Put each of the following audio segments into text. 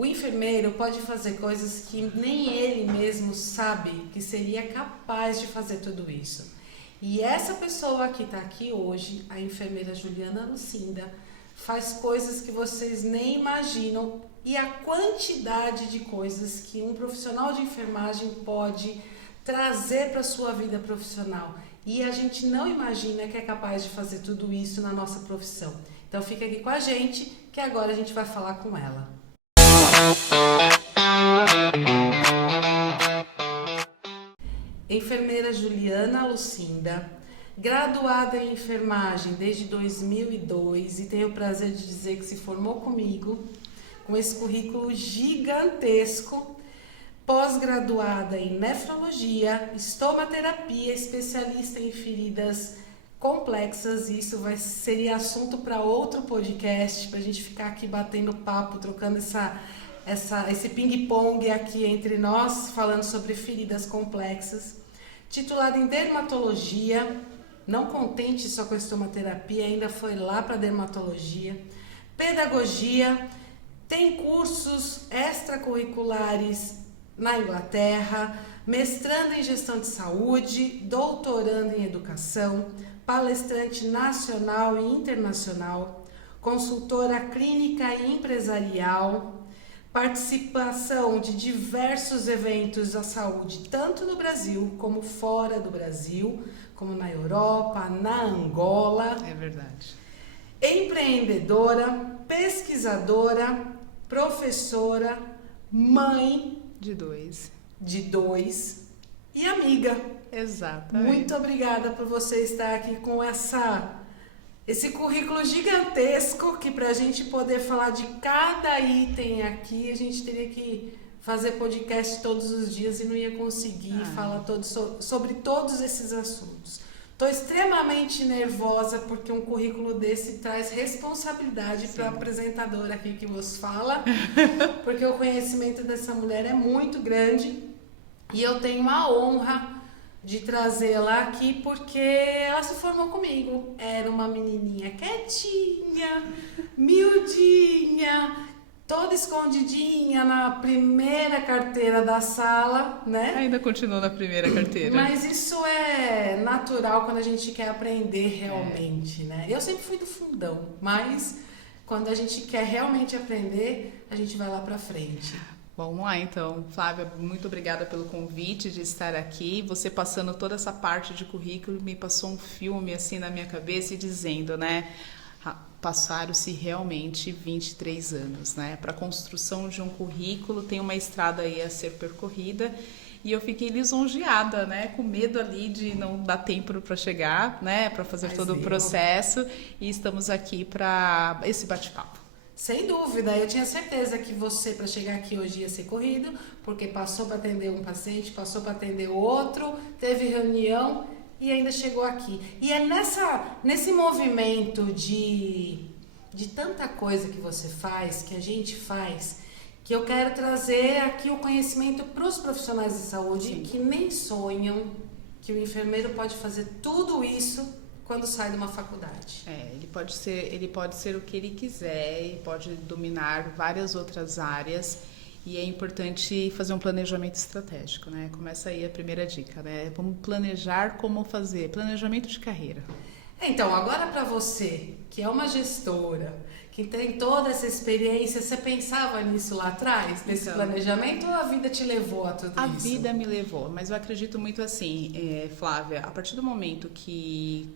O enfermeiro pode fazer coisas que nem ele mesmo sabe que seria capaz de fazer tudo isso. E essa pessoa que está aqui hoje, a enfermeira Juliana Lucinda, faz coisas que vocês nem imaginam, e a quantidade de coisas que um profissional de enfermagem pode trazer para a sua vida profissional. E a gente não imagina que é capaz de fazer tudo isso na nossa profissão. Então fica aqui com a gente, que agora a gente vai falar com ela. Enfermeira Juliana Lucinda, graduada em enfermagem desde 2002 e tenho o prazer de dizer que se formou comigo, com esse currículo gigantesco, pós-graduada em nefrologia, estomaterapia, especialista em feridas complexas. Isso seria assunto para outro podcast, para a gente ficar aqui batendo papo, trocando esse ping-pong aqui entre nós, falando sobre feridas complexas. Titulada em dermatologia, não contente só com a estomaterapia, ainda foi lá para dermatologia. Pedagogia, tem cursos extracurriculares na Inglaterra, mestrando em gestão de saúde, doutorando em educação, palestrante nacional e internacional, consultora clínica e empresarial, participação de diversos eventos da saúde, tanto no Brasil como fora do Brasil, como na Europa, na Angola. É verdade. Empreendedora, pesquisadora, professora, mãe de dois e amiga. Exatamente. Muito obrigada por você estar aqui com esse currículo gigantesco, que para a gente poder falar de cada item aqui, a gente teria que fazer podcast todos os dias e não ia conseguir falar sobre todos esses assuntos. Estou extremamente nervosa porque um currículo desse traz responsabilidade para a apresentadora aqui que vos fala, porque o conhecimento dessa mulher é muito grande e eu tenho a honra de trazê-la aqui porque ela se formou comigo. Era uma menininha quietinha, miudinha, toda escondidinha na primeira carteira da sala, né? Ainda continua na primeira carteira. Mas isso é natural quando a gente quer aprender realmente, né? Eu sempre fui do fundão, mas quando a gente quer realmente aprender, a gente vai lá pra frente. Vamos lá então, Flávia, muito obrigada pelo convite de estar aqui. Você passando toda essa parte de currículo, me passou um filme assim na minha cabeça e dizendo, né? Passaram-se realmente 23 anos, né? Para a construção de um currículo tem uma estrada aí a ser percorrida e eu fiquei lisonjeada, né? Com medo ali de não dar tempo para chegar, né? Para fazer todo o processo, e estamos aqui para esse bate-papo. Sem dúvida, eu tinha certeza que você, para chegar aqui hoje, ia ser corrido, porque passou para atender um paciente, passou para atender outro, teve reunião e ainda chegou aqui. E é nesse movimento de tanta coisa que você faz, que a gente faz, que eu quero trazer aqui o conhecimento para os profissionais de saúde que nem sonham que o enfermeiro pode fazer tudo isso quando sai de uma faculdade. Ele pode ser o que ele quiser, ele pode dominar várias outras áreas. E é importante fazer um planejamento estratégico, né? Começa aí a primeira dica, né? Vamos planejar como fazer, planejamento de carreira. Então, agora para você, que é uma gestora, que tem toda essa experiência, você pensava nisso lá atrás, nesse planejamento, ou a vida te levou a tudo isso? A vida me levou, mas eu acredito muito assim, Flávia, a partir do momento que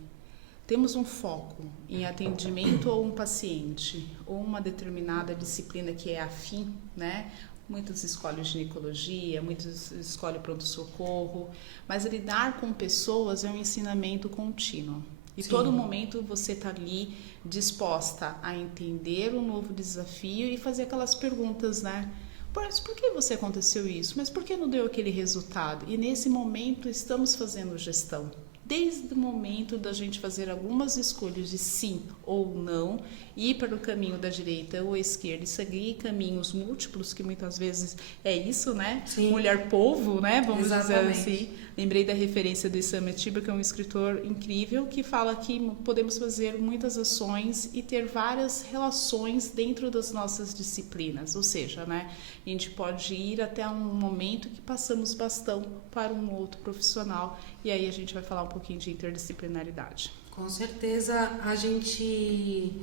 temos um foco em atendimento a um paciente ou uma determinada disciplina que é afim, né? Muitos escolhem ginecologia, muitos escolhem pronto-socorro, mas lidar com pessoas é um ensinamento contínuo. E todo momento você está ali disposta a entender um novo desafio e fazer aquelas perguntas, né? Mas por que você aconteceu isso? Mas por que não deu aquele resultado? E nesse momento estamos fazendo gestão. Desde o momento da gente fazer algumas escolhas de sim ou não, ir para o caminho da direita ou esquerda e seguir caminhos múltiplos, que muitas vezes é isso, né? Sim. Mulher-povo, né? Vamos Exatamente. dizer assim. Lembrei da referência do Issam Atiba, que é um escritor incrível, que fala que podemos fazer muitas ações e ter várias relações dentro das nossas disciplinas. Ou seja, né? A gente pode ir até um momento que passamos bastão para um outro profissional, e aí a gente vai falar um pouquinho de interdisciplinaridade. Com certeza a gente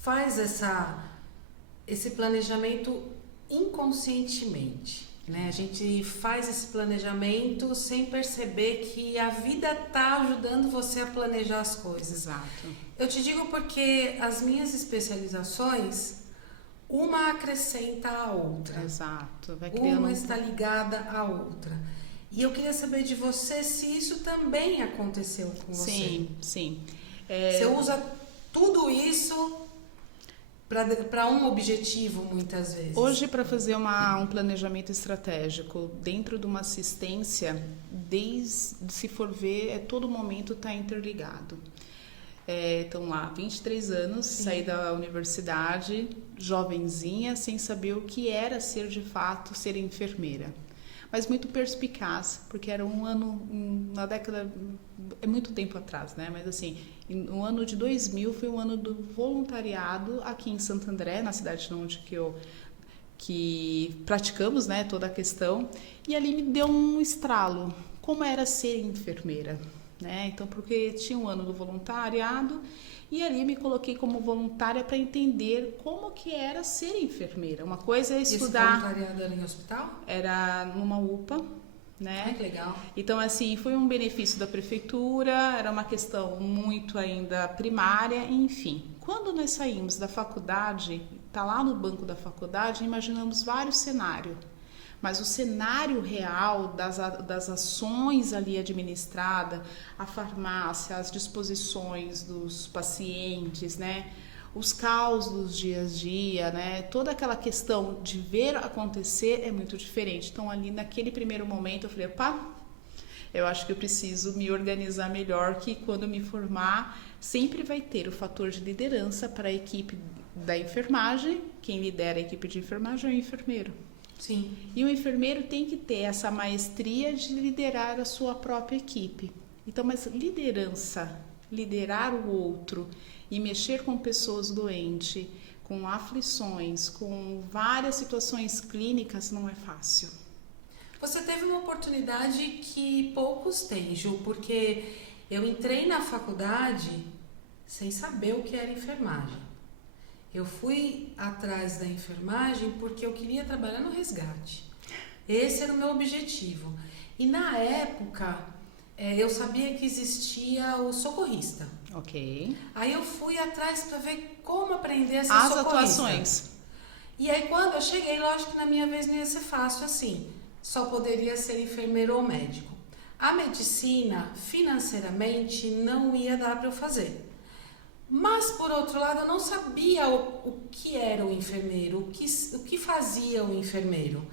faz esse planejamento inconscientemente, né? A gente faz esse planejamento sem perceber que a vida está ajudando você a planejar as coisas. Exato. Eu te digo porque as minhas especializações, uma acrescenta a outra. Exato. Vai criando Uma está ligada à outra. E eu queria saber de você se isso também aconteceu com você. Sim, sim. Você usa tudo isso para um objetivo, muitas vezes. Hoje, para fazer um planejamento estratégico dentro de uma assistência, se for ver, todo momento está interligado. Então lá, 23 anos, Sim. Saí da universidade, jovenzinha, sem saber o que era ser de fato, ser enfermeira. Mas muito perspicaz, porque era um ano, na década, é muito tempo atrás, né? Mas assim, no ano de 2000 foi um ano do voluntariado aqui em Santo André, na cidade onde que praticamos, né, toda a questão, e ali me deu um estralo, como era ser enfermeira, né? Então, porque tinha um ano do voluntariado, e ali me coloquei como voluntária para entender como que era ser enfermeira. Uma coisa é estudar... Esse voluntariado era em hospital? Era numa UPA, né? Ai, que legal. Então, assim, foi um benefício da prefeitura, era uma questão muito ainda primária, enfim. Quando nós saímos da faculdade, tá lá no banco da faculdade, imaginamos vários cenários. Mas o cenário real das ações ali administradas, a farmácia, as disposições dos pacientes, né? Os caos dos dias a dia, né? Toda aquela questão de ver acontecer é muito diferente. Então, ali naquele primeiro momento, eu falei, opa, eu acho que eu preciso me organizar melhor, que quando eu me formar, sempre vai ter o fator de liderança para a equipe da enfermagem. Quem lidera a equipe de enfermagem é o enfermeiro. Sim. E o enfermeiro tem que ter essa maestria de liderar a sua própria equipe. Então, mas liderança, liderar o outro e mexer com pessoas doentes, com aflições, com várias situações clínicas, não é fácil. Você teve uma oportunidade que poucos têm, Ju, porque eu entrei na faculdade sem saber o que era enfermagem. Eu fui atrás da enfermagem porque eu queria trabalhar no resgate. Esse era o meu objetivo. E na época, eu sabia que existia o socorrista. Ok. Aí eu fui atrás para ver como aprender a ser As socorrista. atuações. E aí quando eu cheguei, lógico que na minha vez não ia ser fácil assim. Só poderia ser enfermeiro ou médico. A medicina, financeiramente, não ia dar para eu fazer. Mas, por outro lado, eu não sabia o que era o enfermeiro, o que fazia o enfermeiro.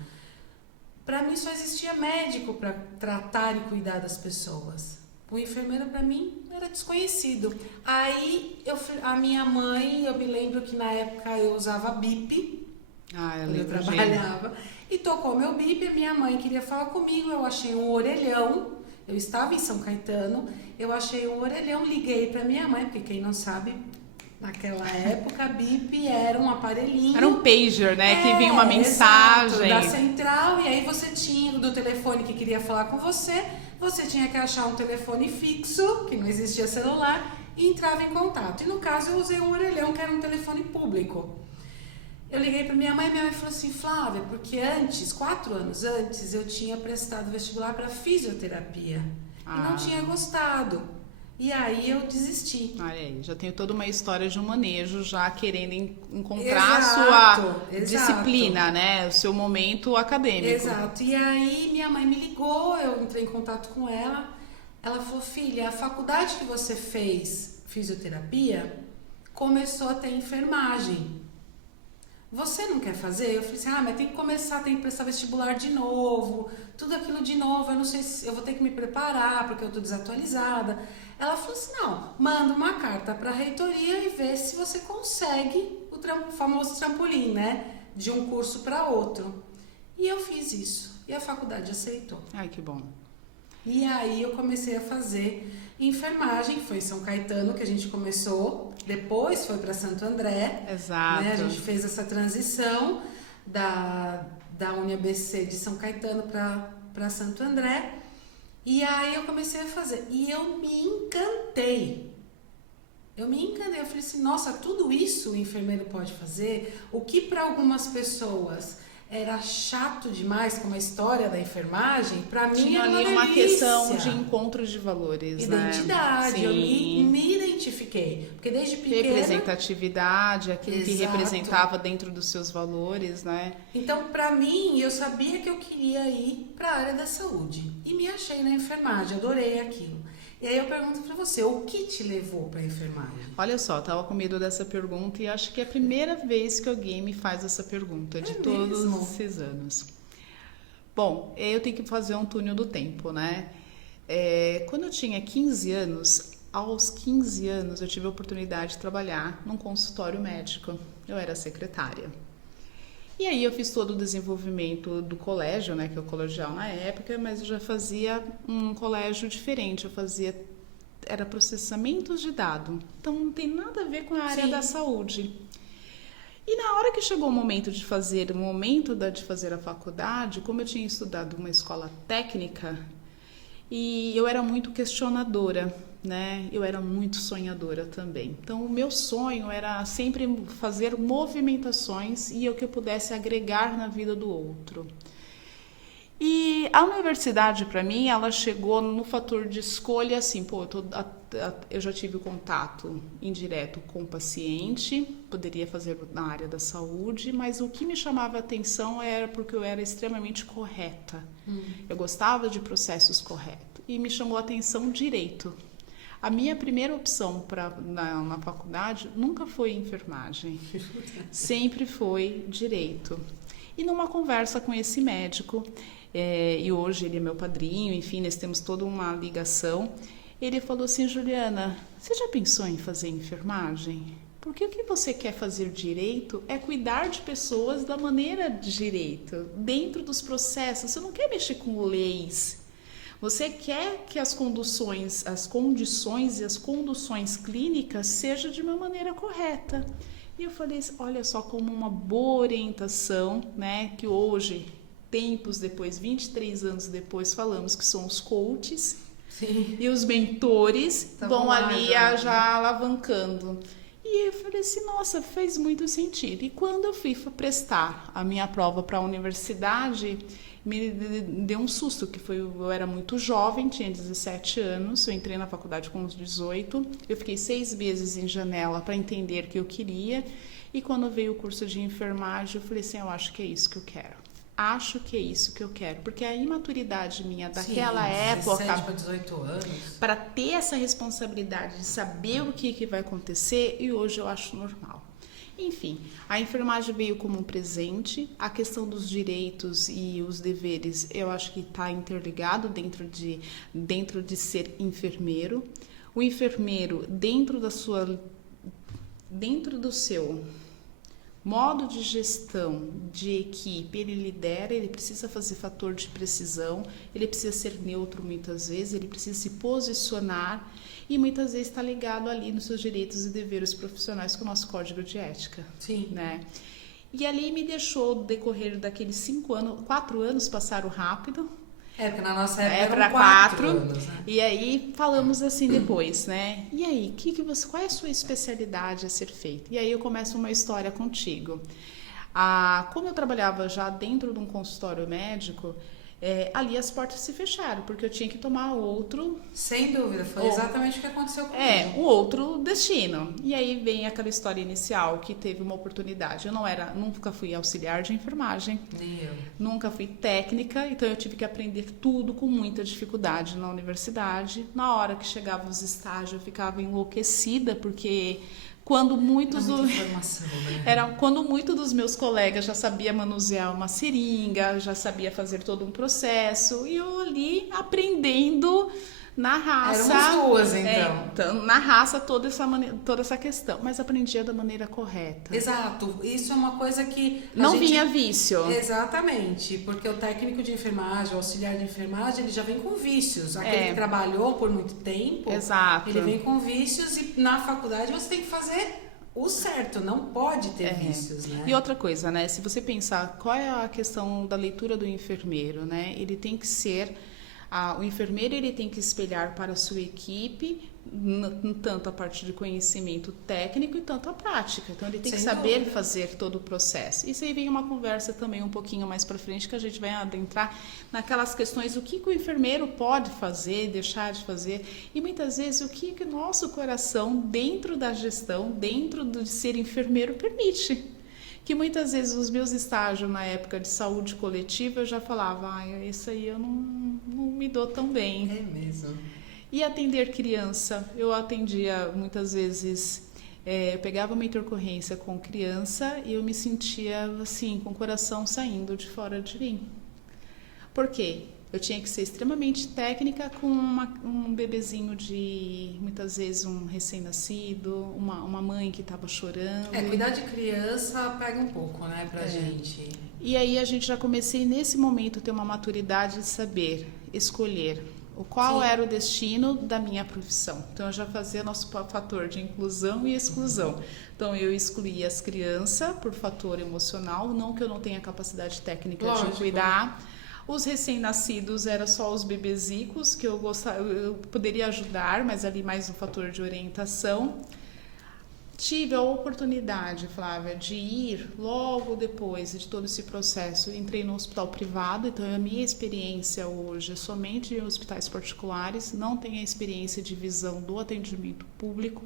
Para mim, só existia médico para tratar e cuidar das pessoas. O enfermeiro, para mim, era desconhecido. Aí, a minha mãe, eu me lembro que na época eu usava bip, quando eu trabalhava, e tocou meu bip, a minha mãe queria falar comigo, eu achei um orelhão. Eu estava em São Caetano, eu achei um orelhão, liguei para minha mãe, porque quem não sabe, naquela época, bip era um aparelhinho. Era um pager, né? Que vinha uma mensagem. Exato, da central, e aí você tinha do telefone que queria falar com você tinha que achar um telefone fixo, que não existia celular, e entrava em contato. E no caso eu usei um orelhão, que era um telefone público. Eu liguei para minha mãe falou assim, Flávia, porque 4 anos antes, eu tinha prestado vestibular para fisioterapia e não tinha gostado. E aí eu desisti. Olha aí, já tenho toda uma história de um manejo, já querendo encontrar a sua disciplina, né? O seu momento acadêmico. Exato. E aí minha mãe me ligou, eu entrei em contato com ela. Ela falou, filha, a faculdade que você fez fisioterapia começou a ter enfermagem. você não quer fazer? Eu falei assim, mas tem que começar, tem que prestar vestibular de novo, tudo aquilo de novo, eu não sei se eu vou ter que me preparar, porque eu tô desatualizada. Ela falou assim, não, manda uma carta para a reitoria e vê se você consegue o famoso trampolim, né? De um curso para outro. E eu fiz isso. E a faculdade aceitou. Ai, que bom. E aí eu comecei a fazer enfermagem, foi em São Caetano que a gente começou, depois foi para Santo André. Exato. Né? A gente fez essa transição da UniABC de São Caetano para Santo André. E aí eu comecei a fazer. E eu me encantei. Eu falei assim, nossa, tudo isso o enfermeiro pode fazer? O que para algumas pessoas era chato demais, como a história da enfermagem, para mim tinha era ali uma delícia. Questão de encontro de valores, identidade, né? Eu me identifiquei, porque desde pequena... Representatividade, aquilo Exato. Que representava dentro dos seus valores, né? Então, para mim, eu sabia que eu queria ir para a área da saúde e me achei na enfermagem, adorei aquilo. E aí eu pergunto para você, o que te levou para a enfermagem? Olha só, estava com medo dessa pergunta e acho que é a primeira vez que alguém me faz essa pergunta de todos esses anos. Bom, eu tenho que fazer um túnel do tempo, né? Quando eu tinha 15 anos, aos 15 anos eu tive a oportunidade de trabalhar num consultório médico. Eu era secretária. E aí eu fiz todo o desenvolvimento do colégio, né, que é o colegial na época, mas eu já fazia um colégio diferente, era processamentos de dado. Então não tem nada a ver com a área da saúde. E na hora que chegou o momento de fazer a faculdade, como eu tinha estudado uma escola técnica, e eu era muito questionadora, né? Eu era muito sonhadora também. Então, o meu sonho era sempre fazer movimentações e o que eu pudesse agregar na vida do outro. E a universidade, para mim, ela chegou no fator de escolha, assim, eu já tive contato indireto com o paciente, poderia fazer na área da saúde, mas o que me chamava a atenção era porque eu era extremamente correta. Eu gostava de processos corretos e me chamou a atenção direito. A minha primeira opção na faculdade nunca foi enfermagem, sempre foi direito. E numa conversa com esse médico, e hoje ele é meu padrinho, enfim, nós temos toda uma ligação, ele falou assim, Juliana, você já pensou em fazer enfermagem? Porque o que você quer fazer direito é cuidar de pessoas da maneira de direito, dentro dos processos, você não quer mexer com leis. Você quer que as condições e as conduções clínicas sejam de uma maneira correta. E eu falei, olha só como uma boa orientação, né? Que hoje, tempos depois, 23 anos depois, falamos que são os coaches. Sim. E os mentores vão ali já alavancando. E eu falei assim, nossa, fez muito sentido. E quando eu fui prestar a minha prova para a universidade, me deu um susto, eu era muito jovem, tinha 17 anos, eu entrei na faculdade com uns 18, eu fiquei 6 meses em janela para entender o que eu queria, e quando veio o curso de enfermagem, eu falei assim, eu acho que é isso que eu quero. Acho que é isso que eu quero, porque a imaturidade minha daquela época, 17 para 18 anos, para ter essa responsabilidade de saber o que vai acontecer, e hoje eu acho normal. Enfim, a enfermagem veio como um presente, a questão dos direitos e os deveres eu acho que está interligado dentro de ser enfermeiro. O enfermeiro, dentro do seu modo de gestão de equipe, ele lidera, ele precisa fazer fator de precisão, ele precisa ser neutro muitas vezes, ele precisa se posicionar e muitas vezes está ligado ali nos seus direitos e deveres profissionais com o nosso código de ética. Sim. Né? E ali me deixou decorrer daqueles 4 anos passaram rápido. Porque na nossa época eram 4 anos, né? E aí falamos assim depois, né? E aí, qual é a sua especialidade a ser feita? E aí eu começo uma história contigo. Como eu trabalhava já dentro de um consultório médico, ali as portas se fecharam, porque eu tinha que tomar outro... Sem dúvida, foi exatamente o que aconteceu comigo. Um outro destino. E aí vem aquela história inicial, que teve uma oportunidade. Eu nunca fui auxiliar de enfermagem. Nem eu. Nunca fui técnica, então eu tive que aprender tudo com muita dificuldade na universidade. Na hora que chegava os estágios, eu ficava enlouquecida, porque quando muitos muita informação, né? era quando muitos dos meus colegas já sabia manusear uma seringa, já sabia fazer todo um processo, e eu ali aprendendo na raça. Eram as duas, então. Na raça toda essa questão, mas aprendia da maneira correta. Exato, isso é uma coisa que não vinha vício. Exatamente, porque o técnico de enfermagem, o auxiliar de enfermagem, ele já vem com vícios. Aquele que trabalhou por muito tempo, exato, ele vem com vícios, e na faculdade você tem que fazer o certo, não pode ter vícios, né? E outra coisa, né? Se você pensar, qual é a questão da leitura do enfermeiro, né? Ele tem que ser... o enfermeiro ele tem que espelhar para a sua equipe tanto a parte de conhecimento técnico e tanto a prática. Então ele tem que saber fazer todo o processo. Isso aí vem uma conversa também um pouquinho mais para frente, que a gente vai adentrar naquelas questões do que o enfermeiro pode fazer, deixar de fazer, e muitas vezes o que o nosso coração dentro da gestão, dentro de ser enfermeiro, permite. Que muitas vezes os meus estágios na época de saúde coletiva eu já falava, isso aí eu não me dou tão bem. É mesmo. E atender criança, eu atendia muitas vezes, eu pegava uma intercorrência com criança e eu me sentia assim, com o coração saindo de fora de mim. Por quê? Eu tinha que ser extremamente técnica com um bebezinho de, muitas vezes, um recém-nascido, uma mãe que estava chorando. Cuidar de criança pega um pouco, né, pra gente. E aí a gente já comecei, nesse momento, a ter uma maturidade de saber escolher qual era o destino da minha profissão. Então, eu já fazia nosso fator de inclusão e exclusão. Então, eu excluía as crianças por fator emocional, não que eu não tenha capacidade técnica de cuidar. Os recém-nascidos eram só os bebezicos, que eu poderia ajudar, mas ali mais um fator de orientação. Tive a oportunidade, Flávia, de ir logo depois de todo esse processo. Entrei no hospital privado, então a minha experiência hoje é somente em hospitais particulares, não tenho a experiência de visão do atendimento público.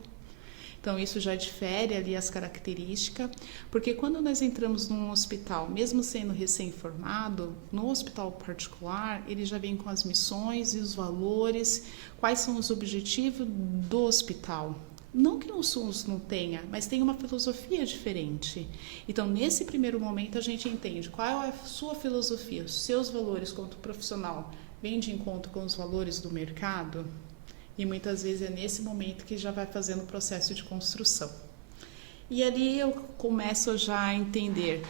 Então, isso já difere ali as características, porque quando nós entramos num hospital, mesmo sendo recém-formado, no hospital particular, ele já vem com as missões e os valores, quais são os objetivos do hospital. Não que no SUS não tenha, mas tem uma filosofia diferente. Então, nesse primeiro momento, a gente entende qual é a sua filosofia, os seus valores quanto profissional, vem de encontro com os valores do mercado? E muitas vezes é nesse momento que já vai fazendo o processo de construção. E ali eu começo já a entender,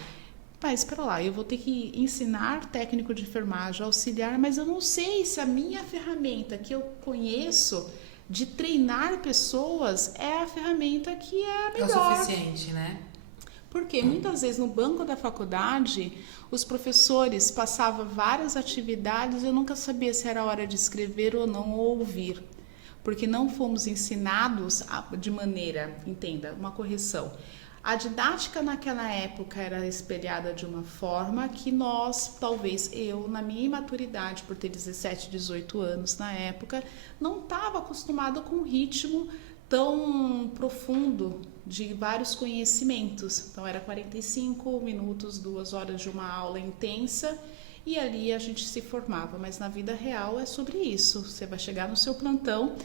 mas espera lá, eu vou ter que ensinar técnico de enfermagem, auxiliar, mas eu não sei se a minha ferramenta que eu conheço de treinar pessoas é a ferramenta que é a melhor. É o suficiente, né? Porque muitas vezes no banco da faculdade, os professores passavam várias atividades e eu nunca sabia se era hora de escrever ou não, ou ouvir. Porque não fomos ensinados de maneira, entenda, uma correção. A didática naquela época era espelhada de uma forma que nós, talvez eu, na minha imaturidade, por ter 17, 18 anos na época, não estava acostumada com um ritmo tão profundo de vários conhecimentos. Então, era 45 minutos, 2 horas de uma aula intensa, e ali a gente se formava, mas na vida real é sobre isso. Você vai chegar no seu plantão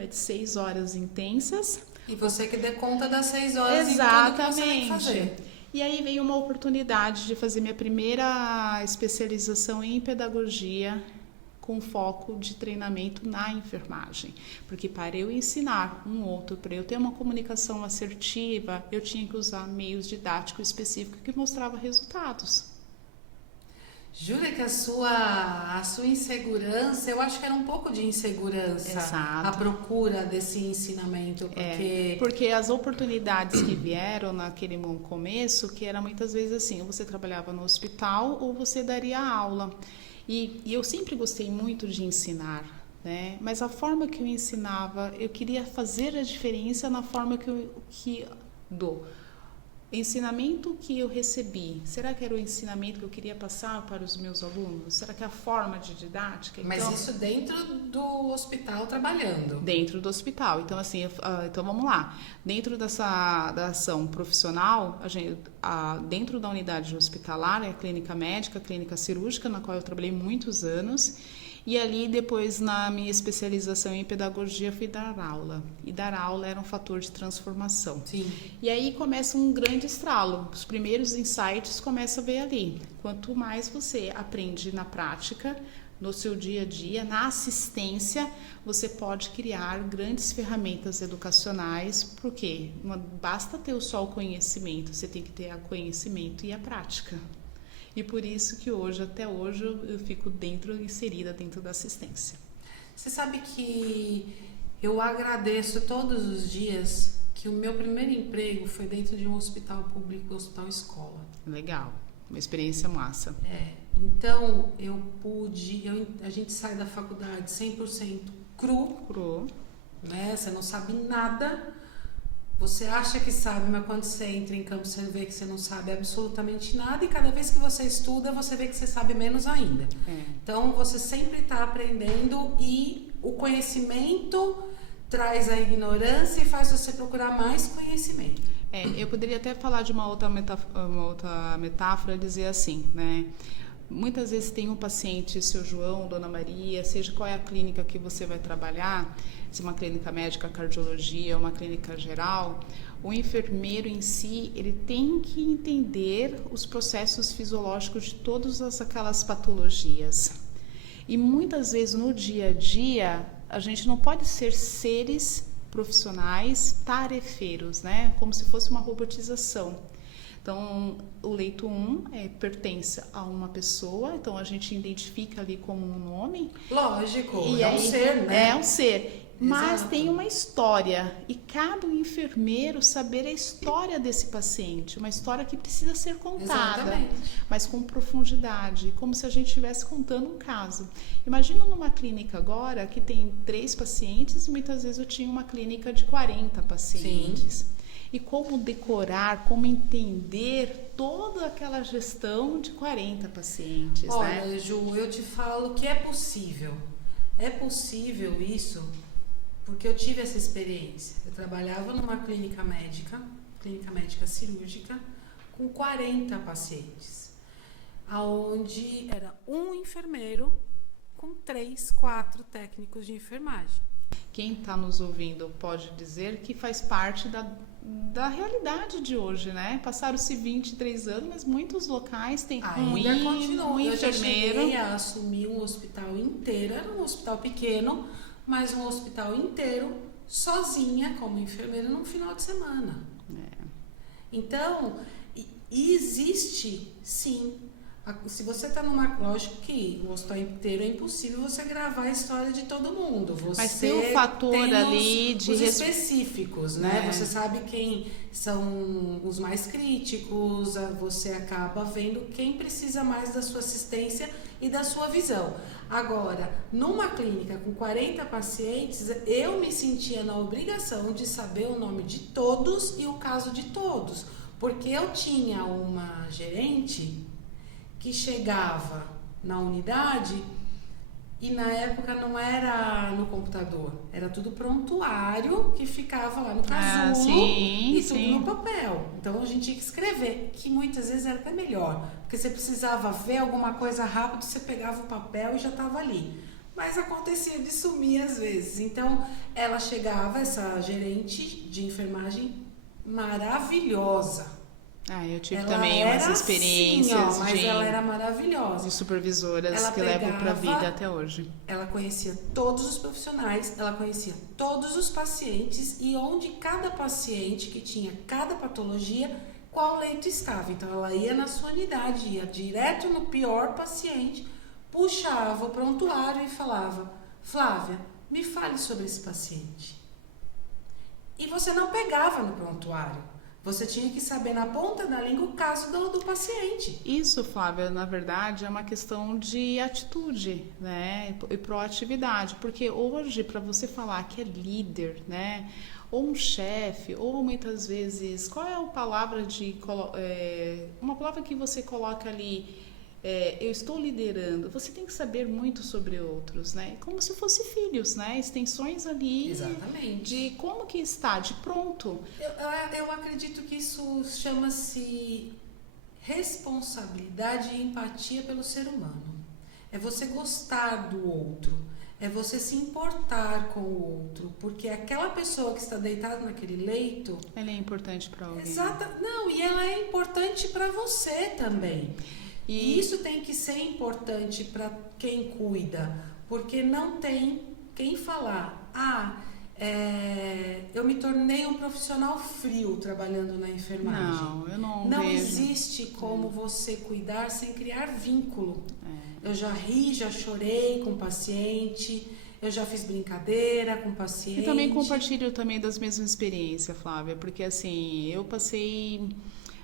é de 6 horas intensas. E você que dê conta das 6 horas. Exatamente. Em tudo que você tem que fazer. E aí veio uma oportunidade de fazer minha primeira especialização em pedagogia com foco de treinamento na enfermagem. Porque para eu ensinar um outro, para eu ter uma comunicação assertiva, eu tinha que usar meios didáticos específicos que mostravam resultados. Jura que a sua insegurança, eu acho que era um pouco de insegurança. Exato. A procura desse ensinamento, porque as oportunidades que vieram naquele começo, que era muitas vezes assim, ou você trabalhava no hospital ou você daria aula. E eu sempre gostei muito de ensinar, né? Mas a forma que eu ensinava, eu queria fazer a diferença na forma que dou. Ensinamento que eu recebi, será que era o ensinamento que eu queria passar para os meus alunos? Será que é a forma de didática? Mas então, isso dentro do hospital trabalhando? Dentro do hospital. Então, assim, então vamos lá. Dentro da ação profissional, dentro da unidade hospitalar, é a clínica médica, a clínica cirúrgica, na qual eu trabalhei muitos anos. E ali, depois, na minha especialização em pedagogia, fui dar aula. E dar aula era um fator de transformação. Sim. E aí começa um grande estralo. Os primeiros insights começam a ver ali. Quanto mais você aprende na prática, no seu dia a dia, na assistência, você pode criar grandes ferramentas educacionais, porque não basta ter só o conhecimento, você tem que ter o conhecimento e a prática. E por isso que hoje, até hoje, eu fico inserida dentro da assistência. Você sabe que eu agradeço todos os dias que o meu primeiro emprego foi dentro de um hospital público, hospital escola. Legal, uma experiência massa. Então a gente sai da faculdade 100% cru, né? Você não sabe nada. Você acha que sabe, mas quando você entra em campo, você vê que você não sabe absolutamente nada, e cada vez que você estuda, você vê que você sabe menos ainda. Então, você sempre está aprendendo, e o conhecimento traz a ignorância e faz você procurar mais conhecimento. Eu poderia até falar de uma outra metáfora, dizer assim, né? Muitas vezes tem um paciente, seu João, Dona Maria, seja qual é a clínica que você vai trabalhar, se é uma clínica médica, cardiologia, uma clínica geral, o enfermeiro em si, ele tem que entender os processos fisiológicos de todas aquelas patologias. E muitas vezes no dia a dia, a gente não pode ser seres profissionais tarefeiros, né? Como se fosse uma robotização. Então, o leito 1 pertence a uma pessoa, então a gente identifica ali como um nome. Lógico, e é um ser, né? É um ser. Mas Exato. tem uma história, e cabe ao enfermeiro saber a história desse paciente, uma história que precisa ser contada, Exatamente. mas com profundidade, como se a gente estivesse contando um caso. Imagina numa clínica agora que tem 3 pacientes, muitas vezes eu tinha uma clínica de 40 pacientes. Sim. E como decorar, como entender toda aquela gestão de 40 pacientes, Olha, né? Ju, eu te falo que é possível. É possível isso, porque eu tive essa experiência. Eu trabalhava numa clínica médica cirúrgica, com 40 pacientes, aonde era um enfermeiro com 3, 4 técnicos de enfermagem. Quem está nos ouvindo pode dizer que faz parte da realidade de hoje, né? Passaram-se 23 anos, mas muitos locais têm um enfermeiro. Eu já cheguei a assumir um hospital inteiro, era um hospital pequeno, mas um hospital inteiro, sozinha, como enfermeira, num final de semana. Então, existe, sim. Se você está numa... Lógico que o hospital inteiro é impossível você gravar a história de todo mundo. Mas tem um fator ali de... os específicos, né? Você sabe quem são os mais críticos, você acaba vendo quem precisa mais da sua assistência e da sua visão. Agora, numa clínica com 40 pacientes, eu me sentia na obrigação de saber o nome de todos e o caso de todos. Porque eu tinha uma gerente que chegava na unidade e na época não era no computador, era tudo prontuário que ficava lá no casulo e tudo no papel. Então a gente tinha que escrever, que muitas vezes era até melhor, porque você precisava ver alguma coisa rápido, você pegava o papel e já estava ali. Mas acontecia de sumir às vezes. Então ela chegava, essa gerente de enfermagem maravilhosa. Eu tive também umas experiências mas ela era maravilhosa. De supervisoras que levam para a vida até hoje. Ela conhecia todos os profissionais, ela conhecia todos os pacientes e onde cada paciente que tinha cada patologia, qual leito estava. Então ela ia na sua unidade, ia direto no pior paciente, puxava o prontuário e falava: Flávia, me fale sobre esse paciente. E você não pegava no prontuário. Você tinha que saber na ponta da língua o caso do paciente. Isso, Flávia, na verdade, é uma questão de atitude, né? E proatividade. Porque hoje, para você falar que é líder, né? Ou um chefe, ou muitas vezes, qual é a palavra uma palavra que você coloca ali? Eu estou liderando. Você tem que saber muito sobre outros, né? Como se fossem filhos, né? Extensões ali. Exatamente. De como que está, de pronto. Eu acredito que isso chama-se responsabilidade e empatia pelo ser humano. é você gostar do outro, é você se importar com o outro, porque aquela pessoa que está deitada naquele leito, ela é importante para alguém. Exata, não, e ela é importante para você também. E isso tem que ser importante para quem cuida, porque não tem quem falar, eu me tornei um profissional frio trabalhando na enfermagem. Não, eu não Não vejo. existe como você cuidar sem criar vínculo. Eu já ri, já chorei com o paciente, eu já fiz brincadeira com o paciente. Eu também compartilho também das mesmas experiências, Flávia, porque assim, eu passei,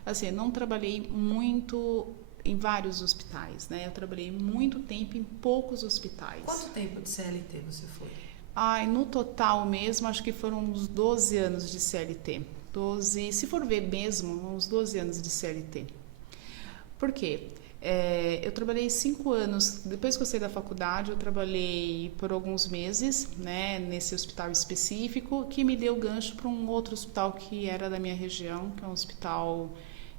assim, não trabalhei muito em vários hospitais, né? Eu trabalhei muito tempo em poucos hospitais. Quanto tempo de CLT você foi? No total mesmo, acho que foram uns 12 anos de CLT. 12, se for ver mesmo, uns 12 anos de CLT. Por quê? Eu trabalhei 5 anos, depois que eu saí da faculdade, eu trabalhei por alguns meses, né, nesse hospital específico, que me deu gancho para um outro hospital que era da minha região, que é um hospital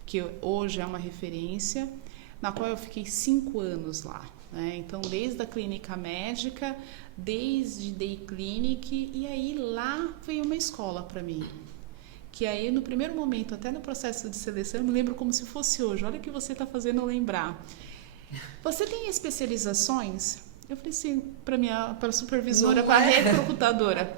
que hoje é uma referência, na qual eu fiquei 5 anos lá. Né? Então, desde a clínica médica, desde day clinic, e aí lá veio uma escola para mim. Que aí no primeiro momento, até no processo de seleção, eu me lembro como se fosse hoje. Olha o que você está fazendo eu lembrar. Você tem especializações? Eu falei assim para a supervisora, para a recrutadora.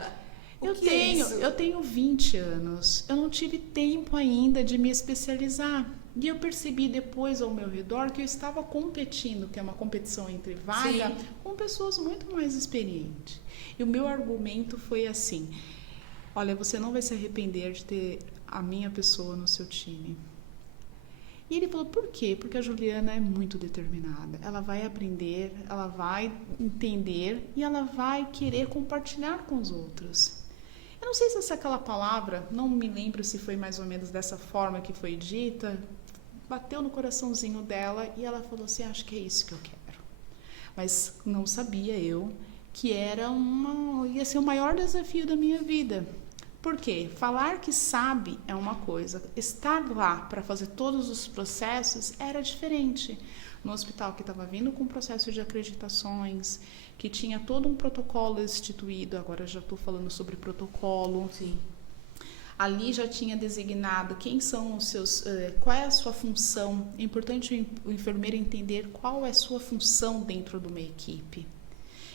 Eu tenho 20 anos. Eu não tive tempo ainda de me especializar. E eu percebi depois ao meu redor que eu estava competindo, que é uma competição entre vaga, Sim. com pessoas muito mais experientes. E o meu argumento foi assim: olha, você não vai se arrepender de ter a minha pessoa no seu time. E ele falou, por quê? Porque a Juliana é muito determinada. Ela vai aprender, ela vai entender e ela vai querer compartilhar com os outros. Eu não sei se aquela palavra, não me lembro se foi mais ou menos dessa forma que foi dita, bateu no coraçãozinho dela e ela falou assim, acho que é isso que eu quero. Mas não sabia eu que ia ser o maior desafio da minha vida. Por quê? Falar que sabe é uma coisa, estar lá para fazer todos os processos era diferente. No hospital que estava vindo com processo de acreditações, que tinha todo um protocolo instituído, agora já estou falando sobre protocolo. Sim. Ali já tinha designado quem são os seus, qual é a sua função. É importante o enfermeiro entender qual é a sua função dentro de uma equipe.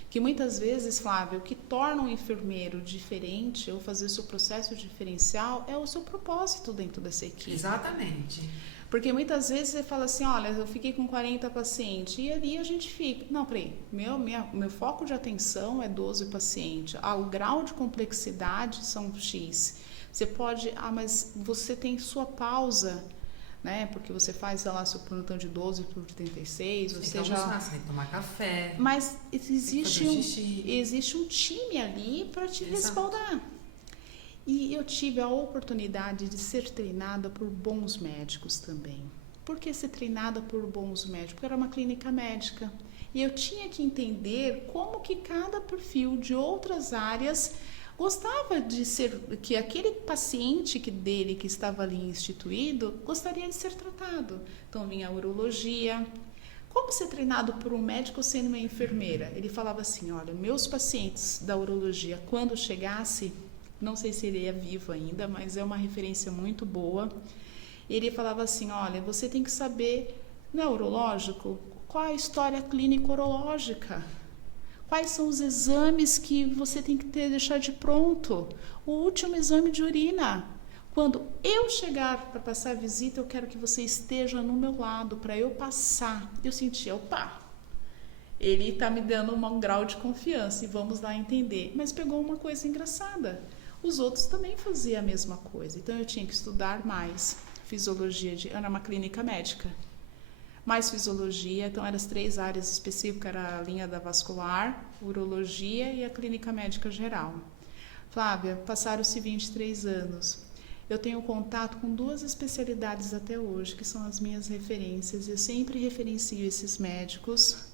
Que muitas vezes, Flávia, o que torna um enfermeiro diferente ou fazer o seu processo diferencial é o seu propósito dentro dessa equipe. Exatamente. Porque muitas vezes você fala assim, olha, eu fiquei com 40 pacientes e ali a gente fica. Não, peraí, meu foco de atenção é 12 pacientes. O grau de complexidade são X. Você pode, mas você tem sua pausa, né? Porque você faz, sei lá, seu plantão de 12 por 36, ou seja... Você tem que tomar café. Mas existe um time ali para te respaldar. E eu tive a oportunidade de ser treinada por bons médicos também. Por que ser treinada por bons médicos? Porque era uma clínica médica. E eu tinha que entender como que cada perfil de outras áreas gostava de ser, que aquele paciente que estava ali instituído, gostaria de ser tratado. Então vinha a urologia. Como ser treinado por um médico sendo uma enfermeira? Ele falava assim, olha, meus pacientes da urologia, quando chegasse, não sei se ele é vivo ainda, mas é uma referência muito boa. Ele falava assim, olha, você tem que saber, não é urológico? Qual é a história clínica urológica? Quais são os exames que você tem que deixar de pronto? O último exame de urina. Quando eu chegar para passar a visita, eu quero que você esteja no meu lado, para eu passar. Eu senti, opa, ele está me dando um grau de confiança e vamos lá entender. Mas pegou uma coisa engraçada. Os outros também faziam a mesma coisa. Então, eu tinha que estudar mais fisiologia. Era uma clínica médica. Mais fisiologia, então eram as 3 áreas específicas, era a linha da vascular, urologia e a clínica médica geral. Flávia, passaram-se 23 anos. Eu tenho contato com 2 especialidades até hoje, que são as minhas referências. Eu sempre referencio esses médicos,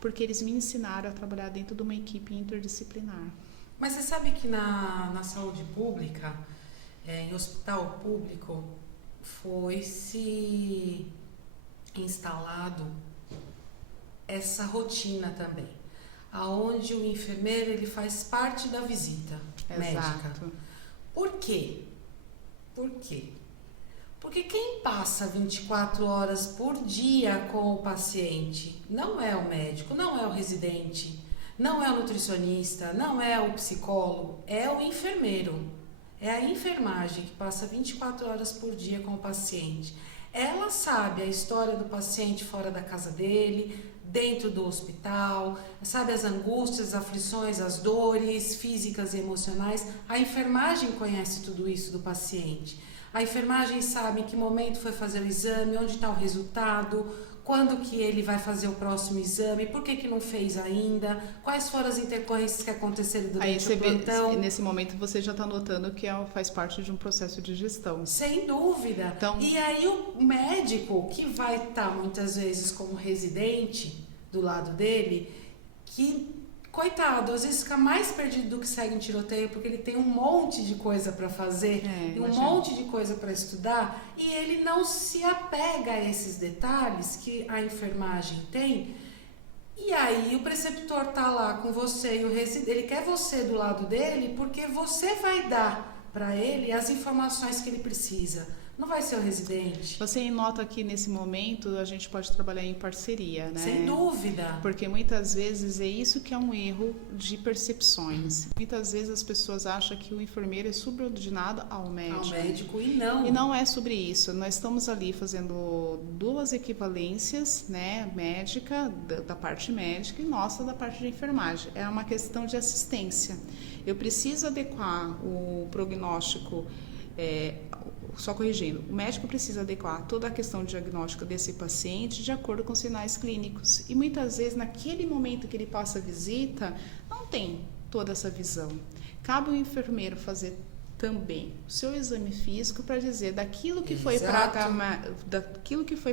porque eles me ensinaram a trabalhar dentro de uma equipe interdisciplinar. Mas você sabe que na saúde pública, em hospital público, foi-se instalado essa rotina também, aonde o enfermeiro ele faz parte da visita médica. Por quê? Por quê? Porque quem passa 24 horas por dia com o paciente não é o médico, não é o residente, não é o nutricionista, não é o psicólogo, é o enfermeiro. É a enfermagem que passa 24 horas por dia com o paciente. Ela sabe a história do paciente fora da casa dele, dentro do hospital, sabe as angústias, as aflições, as dores físicas e emocionais. A enfermagem conhece tudo isso do paciente. A enfermagem sabe em que momento foi fazer o exame, onde está o resultado, quando que ele vai fazer o próximo exame, por que não fez ainda, quais foram as intercorrências que aconteceram durante o plantão. Nesse momento você já está notando que faz parte de um processo de gestão. Sem dúvida. Então, e aí o médico que vai estar muitas vezes como residente do lado dele, que coitado, às vezes fica mais perdido do que segue em tiroteio, porque ele tem um monte de coisa para fazer, um monte de coisa para estudar, e ele não se apega a esses detalhes que a enfermagem tem. E aí o preceptor tá lá com você e o residente, ele quer você do lado dele porque você vai dar para ele as informações que ele precisa. Não vai ser o residente. Você nota que nesse momento a gente pode trabalhar em parceria, né? Sem dúvida. Porque muitas vezes é isso que é um erro de percepções. Muitas vezes as pessoas acham que o enfermeiro é subordinado ao médico. Ao médico e não. E não é sobre isso. Nós estamos ali fazendo duas equivalências, né? Médica, da parte médica, e nossa da parte de enfermagem. É uma questão de assistência. Eu preciso adequar o prognóstico. Só corrigindo, o médico precisa adequar toda a questão diagnóstica desse paciente de acordo com sinais clínicos. E muitas vezes, naquele momento que ele passa a visita, não tem toda essa visão. Cabe ao enfermeiro fazer também o seu exame físico para dizer daquilo que foi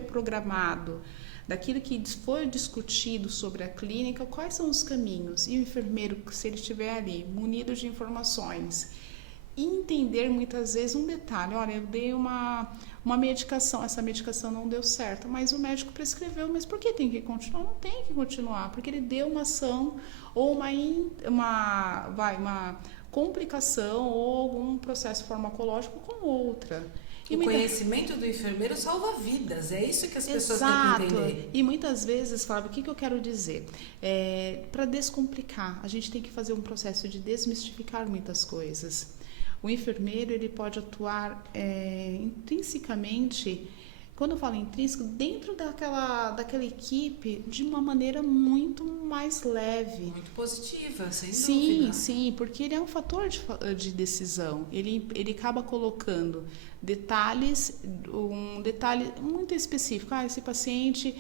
programado, daquilo que foi discutido sobre a clínica, quais são os caminhos. E o enfermeiro, se ele estiver ali, munido de informações, entender muitas vezes um detalhe, olha, eu dei uma medicação, essa medicação não deu certo, mas o médico prescreveu, mas por que tem que continuar? Não tem que continuar, porque ele deu uma ação ou uma complicação ou algum processo farmacológico com outra. O conhecimento do enfermeiro salva vidas, é isso que as pessoas Exato. têm que entender. E muitas vezes, Flávio, o que eu quero dizer? Para descomplicar, a gente tem que fazer um processo de desmistificar muitas coisas. O enfermeiro ele pode atuar intrinsecamente, quando eu falo intrínseco, dentro daquela equipe de uma maneira muito mais leve. Muito positiva, sem dúvida. Sim, porque ele é um fator de decisão. Ele acaba colocando detalhes, um detalhe muito específico. Esse paciente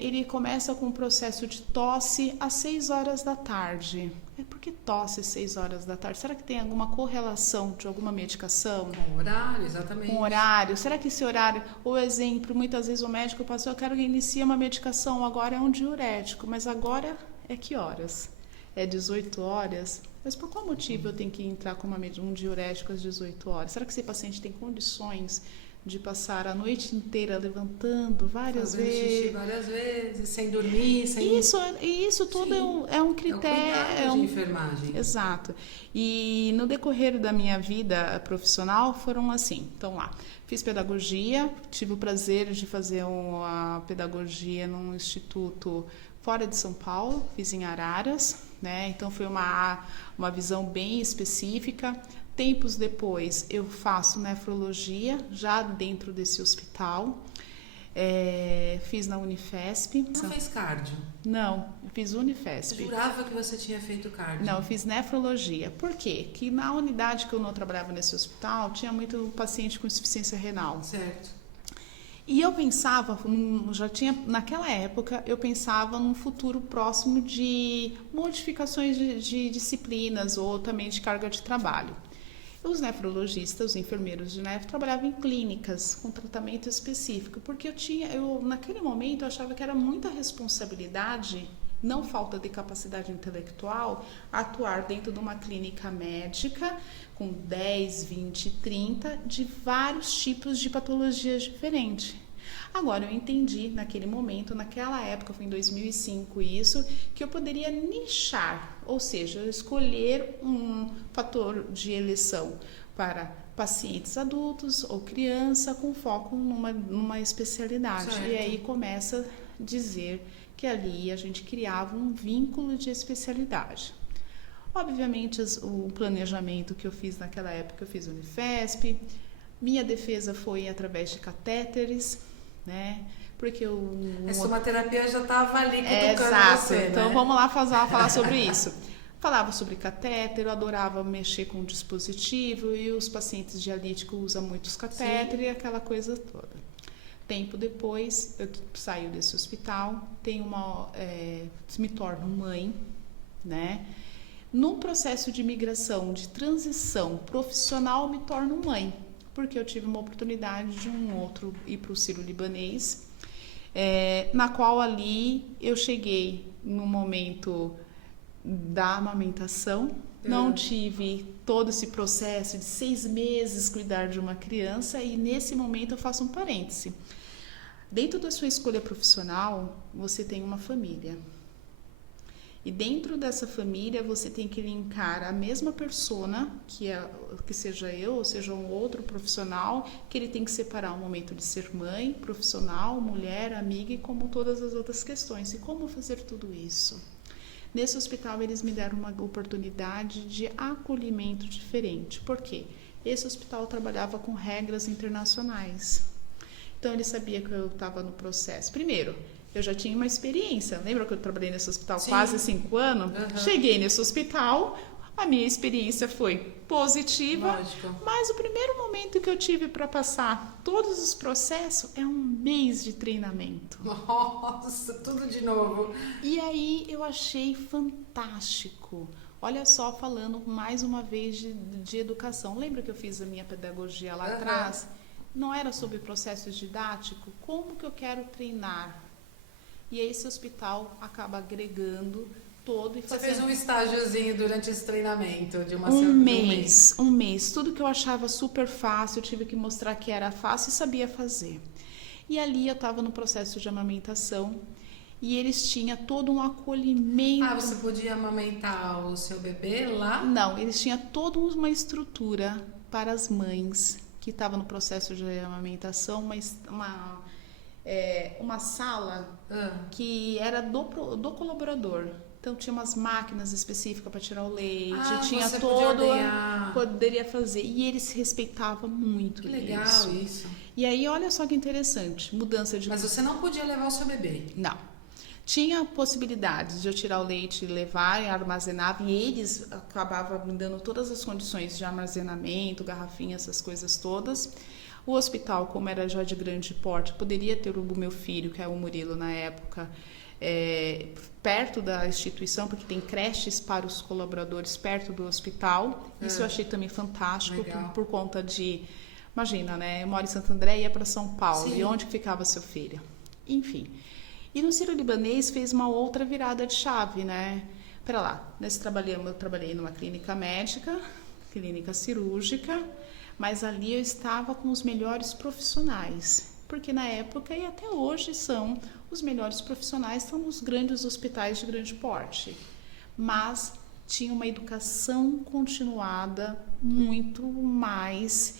ele começa com um processo de tosse às 6 horas da tarde. Por que tosse às 6 horas da tarde? Será que tem alguma correlação de alguma medicação? Com horário, exatamente. Com horário. Será que esse horário, o exemplo, muitas vezes o médico passou, eu quero que inicie uma medicação, agora é um diurético, mas agora é que horas? É 18 horas? Mas por qual motivo eu tenho que entrar com um diurético às 18 horas? Será que esse paciente tem condições de passar a noite inteira levantando várias vezes, sem dormir, sem... Isso tudo é um critério. É um de enfermagem. Exato. E no decorrer da minha vida profissional foram assim. Então lá, fiz pedagogia, tive o prazer de fazer uma pedagogia num instituto fora de São Paulo, fiz em Araras, né? Então foi uma visão bem específica. Tempos depois, eu faço nefrologia, já dentro desse hospital. Fiz na Unifesp. Não fez cardio? Não, eu fiz Unifesp. Eu jurava que você tinha feito cardio. Não, eu fiz nefrologia. Por quê? Que na unidade que eu não trabalhava nesse hospital, tinha muito paciente com insuficiência renal. Certo. E eu pensava, naquela época, eu pensava num futuro próximo de modificações de disciplinas ou também de carga de trabalho. Os nefrologistas, os enfermeiros de nefro, trabalhavam em clínicas com tratamento específico, porque naquele momento eu achava que era muita responsabilidade, não falta de capacidade intelectual, atuar dentro de uma clínica médica com 10, 20, 30 de vários tipos de patologias diferentes. Agora, eu entendi naquele momento, naquela época, foi em 2005 isso, que eu poderia nichar, ou seja, escolher um fator de eleição para pacientes adultos ou criança com foco numa especialidade. Certo. E aí começa a dizer que ali a gente criava um vínculo de especialidade. Obviamente, o planejamento que eu fiz naquela época, eu fiz Unifesp. Minha defesa foi através de catéteres, né? Porque a estomaterapia já estava ali cutucando exato. você, Então, né? vamos lá falar sobre isso. Falava sobre catéter, eu adorava mexer com o dispositivo e os pacientes dialíticos usam muitos catéteres e aquela coisa toda. Tempo depois, eu saio desse hospital, me torno mãe, né? No processo de migração, de transição profissional, me torno mãe, porque eu tive uma oportunidade de ir para o Sírio-Libanês, na qual ali eu cheguei no momento da amamentação, não tive todo esse processo de 6 meses cuidar de uma criança, e nesse momento eu faço um parêntese. Dentro da sua escolha profissional, você tem uma família. E dentro dessa família, você tem que linkar a mesma persona, que seja eu, ou seja um outro profissional, que ele tem que separar o momento de ser mãe, profissional, mulher, amiga, e como todas as outras questões. E como fazer tudo isso? Nesse hospital, eles me deram uma oportunidade de acolhimento diferente. Por quê? Esse hospital trabalhava com regras internacionais. Então, ele sabia que eu estava no processo. Primeiro, eu já tinha uma experiência. Lembra que eu trabalhei nesse hospital quase 5 anos? Uhum. Cheguei nesse hospital, a minha experiência foi positiva. Lógico. Mas o primeiro momento que eu tive para passar todos os processos é 1 mês de treinamento. Nossa, tudo de novo. E aí eu achei fantástico. Olha só, falando mais uma vez de educação. Lembra que eu fiz a minha pedagogia lá atrás? Não era sobre processo didático? Como que eu quero treinar? E esse hospital acaba agregando todo e fazendo... Você fez um estágiozinho durante esse treinamento de um mês. Tudo que eu achava super fácil, eu tive que mostrar que era fácil e sabia fazer. E ali eu estava no processo de amamentação e eles tinham todo um acolhimento. Ah, você podia amamentar o seu bebê lá? Não, eles tinham toda uma estrutura para as mães que estavam no processo de amamentação, uma sala que era do colaborador. Então tinha umas máquinas específicas para tirar o leite, tinha você todo, poderia fazer, e eles respeitavam muito. Que legal isso. E aí olha só que interessante, mudança de... Mas você não podia levar o seu bebê? Não. Tinha possibilidades de eu tirar o leite e levar, e armazenava, e eles acabavam me dando todas as condições de armazenamento, garrafinha, essas coisas todas. O hospital, como era já de grande porte, poderia ter o meu filho, que é o Murilo na época, perto da instituição, porque tem creches para os colaboradores perto do hospital. Isso eu achei também fantástico, por conta de... Imagina, né? Eu moro em Santo André e ia para São Paulo. Sim. E onde ficava seu filho? Enfim. E no Sírio-Libanês fez uma outra virada de chave, né? Pera lá, eu trabalhei numa clínica médica, clínica cirúrgica, mas ali eu estava com os melhores profissionais, porque na época e até hoje são os melhores profissionais, estão nos grandes hospitais de grande porte, mas tinha uma educação continuada muito mais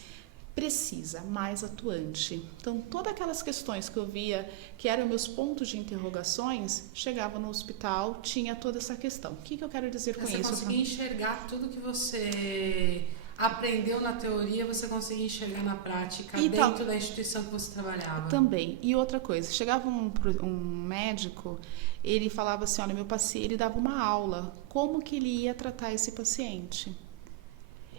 precisa, mais atuante. Então, todas aquelas questões que eu via, que eram meus pontos de interrogações, chegava no hospital, tinha toda essa questão. O que eu quero dizer com isso? Você conseguia enxergar tudo que você aprendeu na teoria, você conseguia enxergar na prática dentro da instituição que você trabalhava? Também. E outra coisa, chegava um médico, ele falava assim, olha, meu paciente, ele dava uma aula, como que ele ia tratar esse paciente?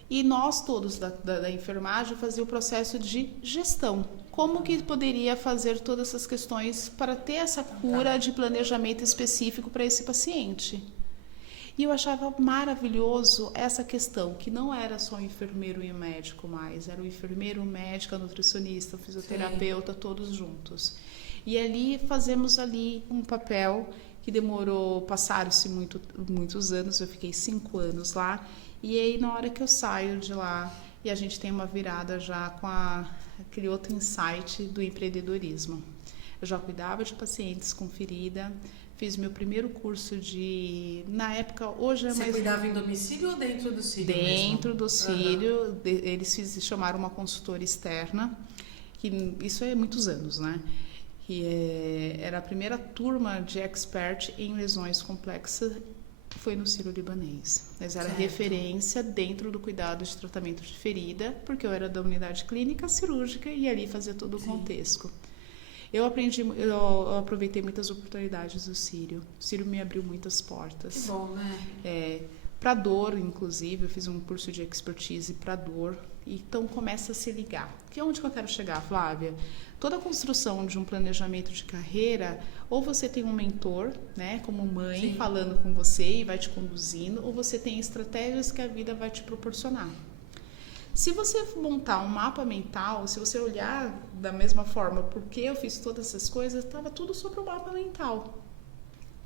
E nós todos da enfermagem fazíamos o processo de gestão. Como que poderia fazer todas essas questões para ter essa cura de planejamento específico para esse paciente? E eu achava maravilhoso essa questão, que não era só o enfermeiro e o médico mais, era o enfermeiro, o médico, a nutricionista, o fisioterapeuta, todos juntos. E ali fazemos um papel que demorou, passaram-se muitos anos, eu fiquei 5 anos lá. E aí, na hora que eu saio de lá, e a gente tem uma virada já com a aquele outro insight do empreendedorismo. Eu já cuidava de pacientes com ferida, fiz meu primeiro curso na época, hoje é mais... Você cuidava em domicílio ou dentro do Círio Dentro mesmo? do Círio, eles chamaram uma consultora externa, que isso é muitos anos, né? Que era a primeira turma de expert em lesões complexas, foi no Sírio-Libanês. Mas era referência dentro do cuidado de tratamento de ferida, porque eu era da unidade clínica cirúrgica e ali fazia todo o contexto. Eu aproveitei muitas oportunidades do Sírio. O Sírio me abriu muitas portas. Que bom, né? Para dor, inclusive, eu fiz um curso de expertise para dor. Então começa a se ligar. Que é onde que eu quero chegar, Flávia? Toda a construção de um planejamento de carreira, ou você tem um mentor, né, como mãe, falando com você e vai te conduzindo, ou você tem estratégias que a vida vai te proporcionar. Se você montar um mapa mental, se você olhar da mesma forma, porque eu fiz todas essas coisas, estava tudo sobre o mapa mental.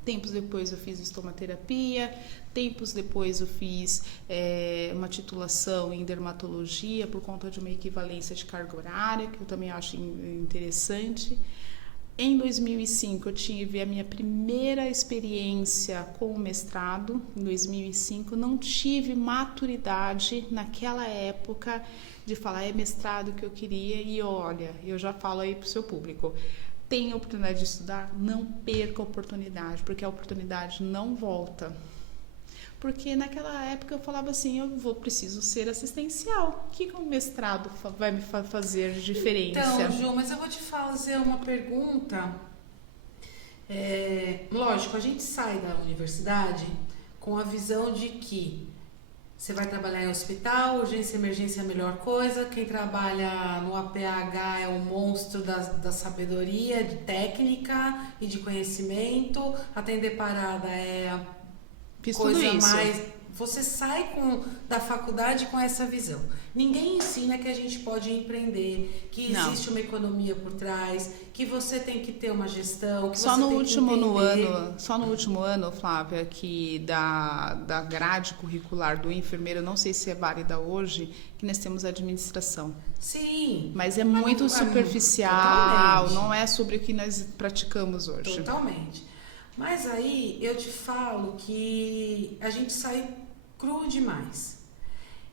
Tempos depois eu fiz estomaterapia, tempos depois eu fiz uma titulação em dermatologia por conta de uma equivalência de carga horária, que eu também acho interessante. Em 2005 eu tive a minha primeira experiência com o mestrado. Em 2005 não tive maturidade naquela época de falar é mestrado que eu queria e olha, eu já falo aí para o seu público. Tem a oportunidade de estudar, não perca a oportunidade, porque a oportunidade não volta. Porque naquela época eu falava assim, preciso ser assistencial. O que o mestrado vai me fazer de diferença? Então, Ju, mas eu vou te fazer uma pergunta. Lógico, a gente sai da universidade com a visão de que você vai trabalhar em hospital, urgência e emergência é a melhor coisa. Quem trabalha no APH é o monstro da sabedoria, de técnica e de conhecimento. Atender parada é a coisa mais... Você sai da faculdade com essa visão. Ninguém ensina que a gente pode empreender, que existe uma economia por trás, que você tem que ter uma gestão, que só você no tem último que entender. Só no último ano, Flávia, que da grade curricular do enfermeiro, não sei se é válida hoje, que nós temos administração. Sim. Mas é muito superficial, não é sobre o que nós praticamos hoje. Totalmente. Mas aí eu te falo que a gente sai cru demais.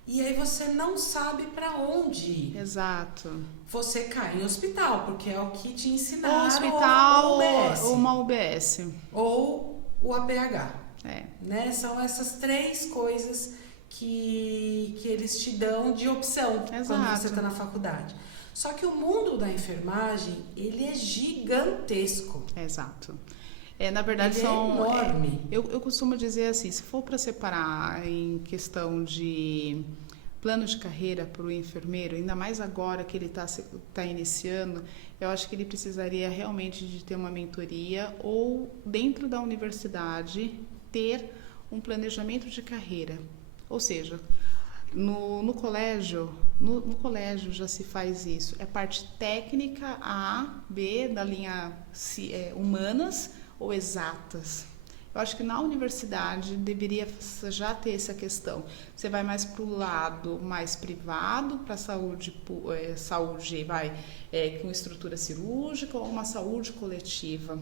E aí você não sabe para onde ir. Exato. Você cai em hospital, porque é o que te ensinaram. Ou hospital ou uma UBS. Ou o APH. Né? São essas três coisas que eles te dão de opção. Exato. Quando você está na faculdade. Só que o mundo da enfermagem, ele é gigantesco. Exato. Na verdade, ele é enorme. Eu costumo dizer assim, se for para separar em questão de plano de carreira para o enfermeiro, ainda mais agora que ele tá iniciando, eu acho que ele precisaria realmente de ter uma mentoria ou, dentro da universidade, ter um planejamento de carreira. Ou seja, no colégio já se faz isso. É parte técnica A, B, da linha humanas ou exatas. Eu acho que na universidade deveria já ter essa questão. Você vai mais para o lado mais privado, para saúde com estrutura cirúrgica ou uma saúde coletiva.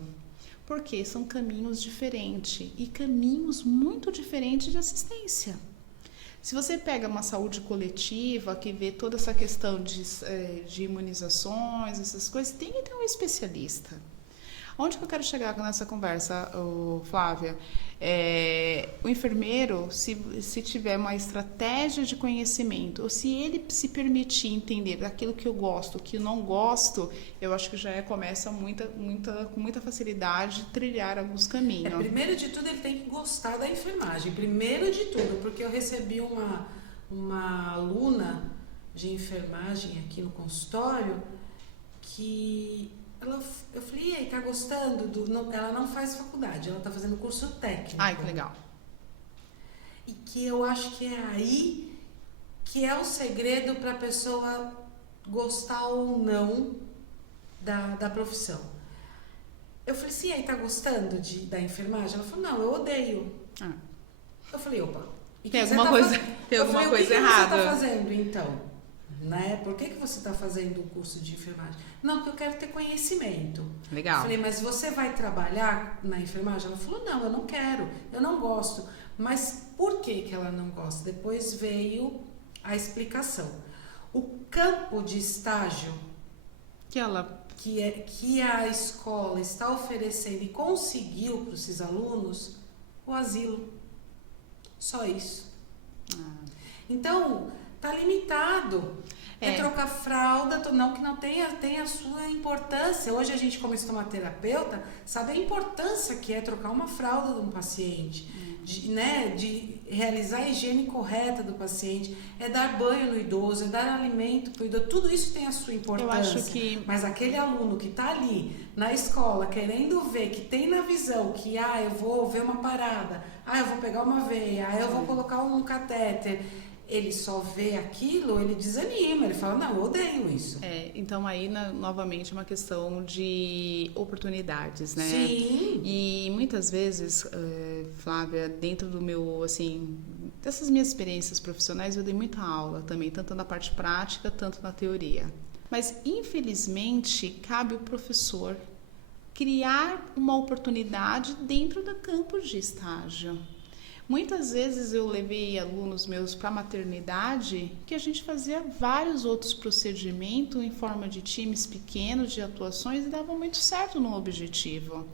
Porque são caminhos diferentes e caminhos muito diferentes de assistência. Se você pega uma saúde coletiva, que vê toda essa questão de imunizações, essas coisas, tem que ter um especialista. Onde que eu quero chegar nessa conversa, Flávia? O enfermeiro, se tiver uma estratégia de conhecimento, ou se ele se permitir entender aquilo que eu gosto, o que eu não gosto, eu acho que já começa com muita facilidade trilhar alguns caminhos. Primeiro de tudo, ele tem que gostar da enfermagem. Primeiro de tudo, porque eu recebi uma aluna de enfermagem aqui no consultório que... Eu falei, e aí, tá gostando? Ela não faz faculdade, ela tá fazendo curso técnico. Ai, que legal. E que eu acho que é aí que é o segredo para a pessoa gostar ou não da profissão. Eu falei, sim, aí, tá gostando da enfermagem? Ela falou, não, eu odeio. Eu falei, opa. Tem alguma coisa errada. O que você tá fazendo, então? né? Por que você está fazendo o curso de enfermagem? Não, porque eu quero ter conhecimento. Legal. Eu falei, mas você vai trabalhar na enfermagem? Ela falou, não, eu não quero, eu não gosto. Mas por que ela não gosta? Depois veio a explicação. O campo de estágio que a escola está oferecendo e conseguiu para esses alunos, o asilo. Só isso. Então, tá limitado. É trocar fralda, não que não tenha a sua importância. Hoje a gente, como estomaterapeuta, sabe a importância que é trocar uma fralda de um paciente, de realizar a higiene correta do paciente, é dar banho no idoso, é dar alimento para o idoso, tudo isso tem a sua importância. Eu acho que... Mas aquele aluno que está ali na escola querendo ver, que tem na visão que eu vou ver uma parada, eu vou pegar uma veia, eu vou colocar um catéter, ele só vê aquilo, ele desanima, ele fala, não, eu odeio isso. Então aí, novamente, é uma questão de oportunidades, né? Sim. E muitas vezes, Flávia, dentro do meu, assim, dessas minhas experiências profissionais, eu dei muita aula também, tanto na parte prática, tanto na teoria. Mas, infelizmente, cabe ao professor criar uma oportunidade dentro do campo de estágio. Muitas vezes eu levei alunos meus para a maternidade que a gente fazia vários outros procedimentos em forma de times pequenos de atuações e dava muito certo no objetivo.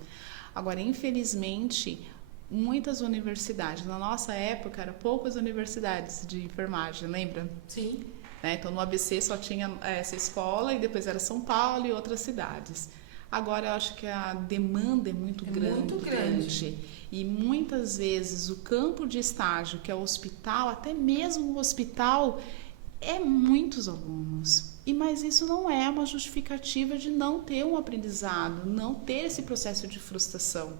Agora, infelizmente, muitas universidades, na nossa época eram poucas universidades de enfermagem, lembra? Sim. Então no ABC só tinha essa escola e depois era São Paulo e outras cidades. Agora eu acho que a demanda é muito grande. E muitas vezes o campo de estágio, que é o hospital, até mesmo o hospital, é muitos alunos. Mas isso não é uma justificativa de não ter um aprendizado, não ter esse processo de frustração.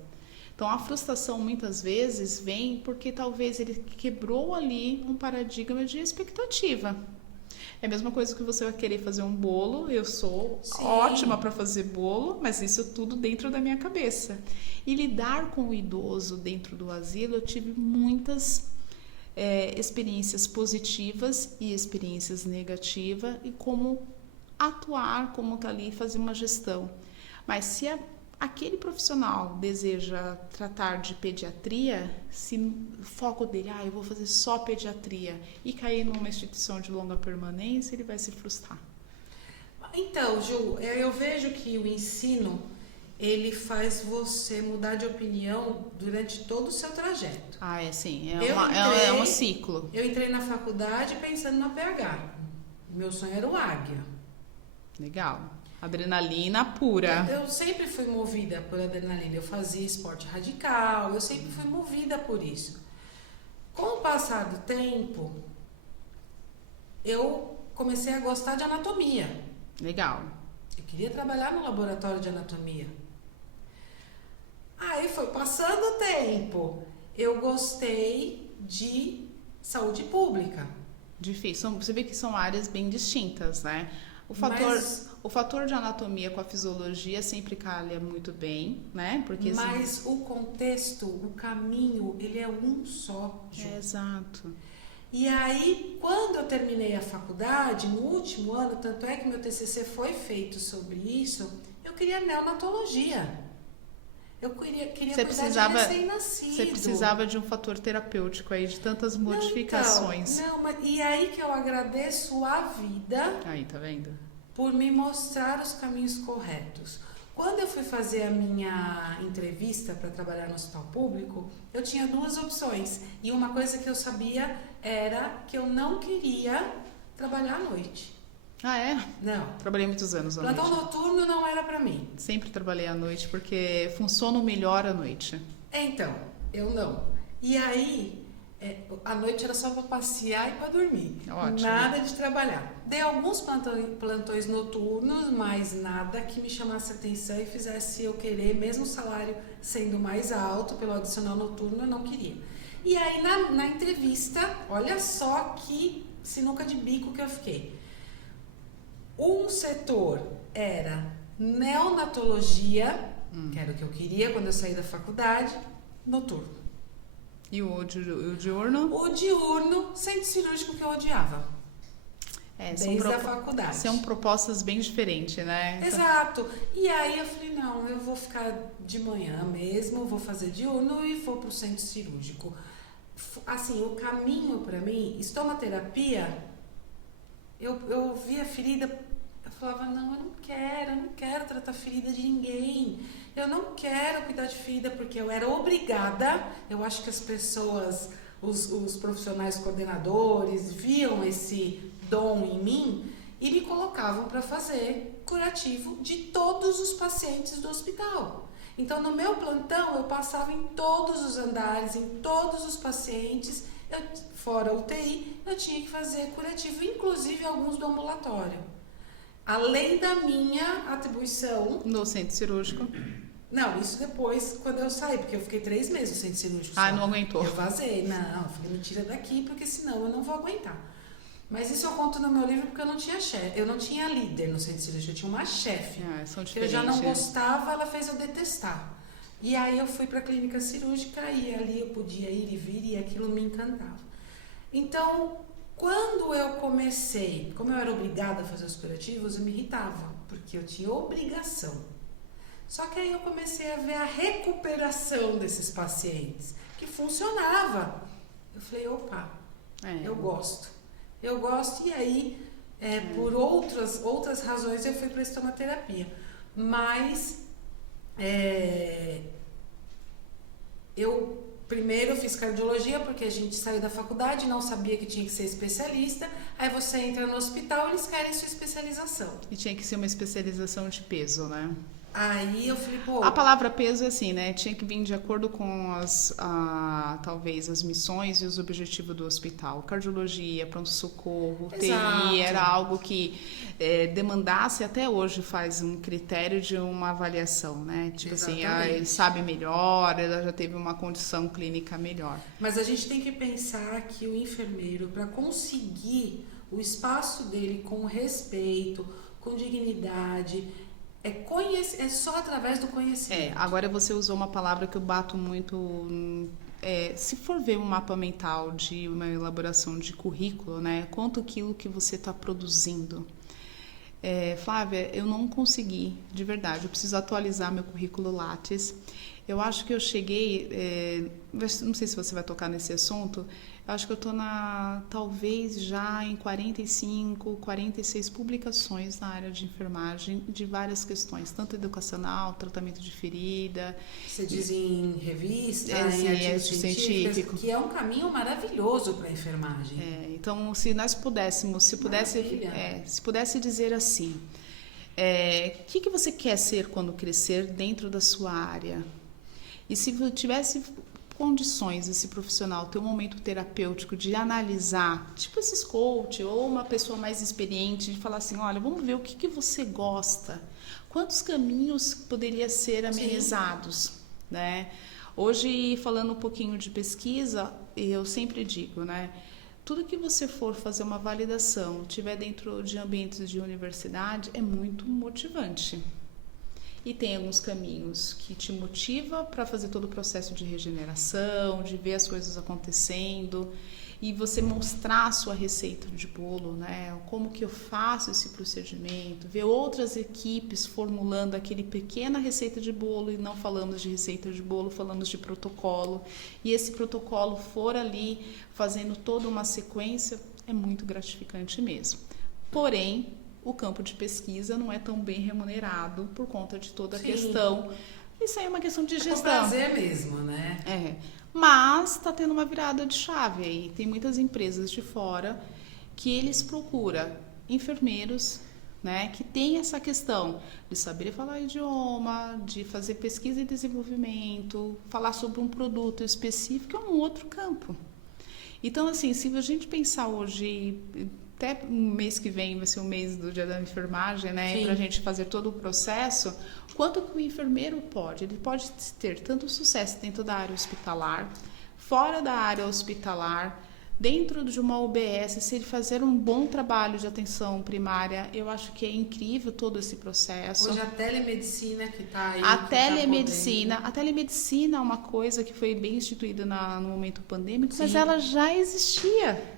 Então a frustração muitas vezes vem porque talvez ele quebrou ali um paradigma de expectativa. É a mesma coisa que você vai querer fazer um bolo. Eu sou ótima para fazer bolo, mas isso tudo dentro da minha cabeça. E lidar com o idoso dentro do asilo, eu tive muitas experiências positivas e experiências negativas e como atuar, como tá ali, fazer uma gestão. Mas se aquele profissional deseja tratar de pediatria, se o foco dele, eu vou fazer só pediatria e cair numa instituição de longa permanência, ele vai se frustrar. Então, Ju, eu vejo que o ensino, ele faz você mudar de opinião durante todo o seu trajeto. Sim. É um ciclo. Eu entrei na faculdade pensando na PH. Meu sonho era o Águia. Legal. Adrenalina pura. Eu sempre fui movida por adrenalina. Eu fazia esporte radical, eu sempre fui movida por isso. Com o passar do tempo, eu comecei a gostar de anatomia. Legal. Eu queria trabalhar no laboratório de anatomia. Aí foi passando o tempo. Eu gostei de saúde pública. Difícil. Você vê que são áreas bem distintas, né? O fator de anatomia com a fisiologia sempre calha muito bem, né? Porque, mas o contexto, o caminho, ele é um só. Exato. E aí, quando eu terminei a faculdade, no último ano, tanto é que meu TCC foi feito sobre isso, eu queria neonatologia. Eu queria cuidar de recém-nascido. Você precisava de um fator terapêutico aí, de tantas modificações. E aí que eu agradeço a vida. Aí, tá vendo? Por me mostrar os caminhos corretos. Quando eu fui fazer a minha entrevista para trabalhar no hospital público, eu tinha duas opções. E uma coisa que eu sabia era que eu não queria trabalhar à noite. Não. Trabalhei muitos anos à noite. Plantão noturno não era para mim. Sempre trabalhei à noite porque funciona melhor à noite. Então, eu não. E aí, a noite era só para passear e para dormir. Ótimo. Nada de trabalhar. Dei alguns plantões noturnos, mas nada que me chamasse atenção e fizesse eu querer, mesmo o salário sendo mais alto pelo adicional noturno, eu não queria. E aí, na entrevista, olha só que sinuca de bico que eu fiquei. Um setor era neonatologia, que era o que eu queria quando eu saí da faculdade, noturno. E o diurno? O diurno, centro cirúrgico, que eu odiava. desde a faculdade. São propostas bem diferentes, né? Exato. E aí eu falei, não, eu vou ficar de manhã mesmo, vou fazer diurno e vou pro centro cirúrgico. Assim, o caminho para mim, estomaterapia, eu via ferida, eu falava, não, eu não quero tratar ferida de ninguém. Eu não quero cuidar de ferida porque eu era obrigada. Eu acho que as pessoas, os profissionais coordenadores viam esse dom em mim e me colocavam para fazer curativo de todos os pacientes do hospital. Então, no meu plantão, eu passava em todos os andares, em todos os pacientes, fora UTI, eu tinha que fazer curativo, inclusive alguns do ambulatório. Além da minha atribuição... No centro cirúrgico. Não, isso depois, quando eu saí, porque eu fiquei 3 meses no centro cirúrgico. Ah, não aguentou. Eu vazei, não, falei, me tira daqui, porque senão eu não vou aguentar. Mas isso eu conto no meu livro porque eu não tinha chefe, eu não tinha líder no centro cirúrgico, eu tinha uma chefe. São que eu já não gostava, ela fez eu detestar. E aí eu fui para a clínica cirúrgica e ali eu podia ir e vir e aquilo me encantava. Então, quando eu comecei, como eu era obrigada a fazer os curativos, eu me irritava, porque eu tinha obrigação. Só que aí eu comecei a ver a recuperação desses pacientes, que funcionava. Eu falei, opa, eu gosto. E aí, por outras razões, eu fui para a estomaterapia. Mas, primeiro eu fiz cardiologia, porque a gente saiu da faculdade, não sabia que tinha que ser especialista. Aí você entra no hospital, eles querem sua especialização. E tinha que ser uma especialização de peso, né? Aí eu falei, pô... A palavra peso é assim, né? Tinha que vir de acordo com talvez as missões e os objetivos do hospital. Cardiologia, pronto-socorro, TI, era algo que demandasse, até hoje faz um critério de uma avaliação, né? Tipo assim, ele sabe melhor, ela já teve uma condição clínica melhor. Mas a gente tem que pensar que o enfermeiro, para conseguir o espaço dele com respeito, com dignidade... É só através do conhecimento. Agora você usou uma palavra que eu bato muito. Se for ver um mapa mental de uma elaboração de currículo, né? Quanto aquilo que você está produzindo. Flávia, eu não consegui, de verdade. Eu preciso atualizar meu currículo Lattes. Eu acho que eu cheguei. Não sei se você vai tocar nesse assunto. Eu acho que eu estou talvez já em 45, 46 publicações na área de enfermagem de várias questões, tanto educacional, tratamento de ferida. Você diz em revista, em artigos científicos, que é um caminho maravilhoso para a enfermagem. Então, se nós pudéssemos, se pudesse dizer assim, que você quer ser quando crescer dentro da sua área? E se tivesse condições esse profissional ter um momento terapêutico de analisar, tipo esses coach ou uma pessoa mais experiente, de falar assim, olha, vamos ver o que você gosta, quantos caminhos poderiam ser amenizados, né? Hoje, falando um pouquinho de pesquisa, eu sempre digo, né? Tudo que você for fazer uma validação, tiver dentro de ambientes de universidade, é muito motivante. E tem alguns caminhos que te motiva para fazer todo o processo de regeneração, de ver as coisas acontecendo e você mostrar a sua receita de bolo, né? Como que eu faço esse procedimento, ver outras equipes formulando aquele pequena receita de bolo e não falamos de receita de bolo, falamos de protocolo. E esse protocolo for ali fazendo toda uma sequência, é muito gratificante mesmo. Porém, o campo de pesquisa não é tão bem remunerado por conta de toda a questão. Isso aí é uma questão de gestão. É prazer mesmo, né? Mas está tendo uma virada de chave aí. Tem muitas empresas de fora que eles procuram enfermeiros, né, que tem essa questão de saber falar idioma, de fazer pesquisa e desenvolvimento, falar sobre um produto específico, é um outro campo. Então, assim, se a gente pensar hoje... Até o mês que vem vai ser o mês do Dia da Enfermagem, né? Para a gente fazer todo o processo. Quanto que o enfermeiro pode? Ele pode ter tanto sucesso dentro da área hospitalar, fora da área hospitalar, dentro de uma UBS, se ele fazer um bom trabalho de atenção primária, eu acho que é incrível todo esse processo. Hoje a telemedicina que está aí. A telemedicina é uma coisa que foi bem instituída no momento pandêmico, mas ela já existia.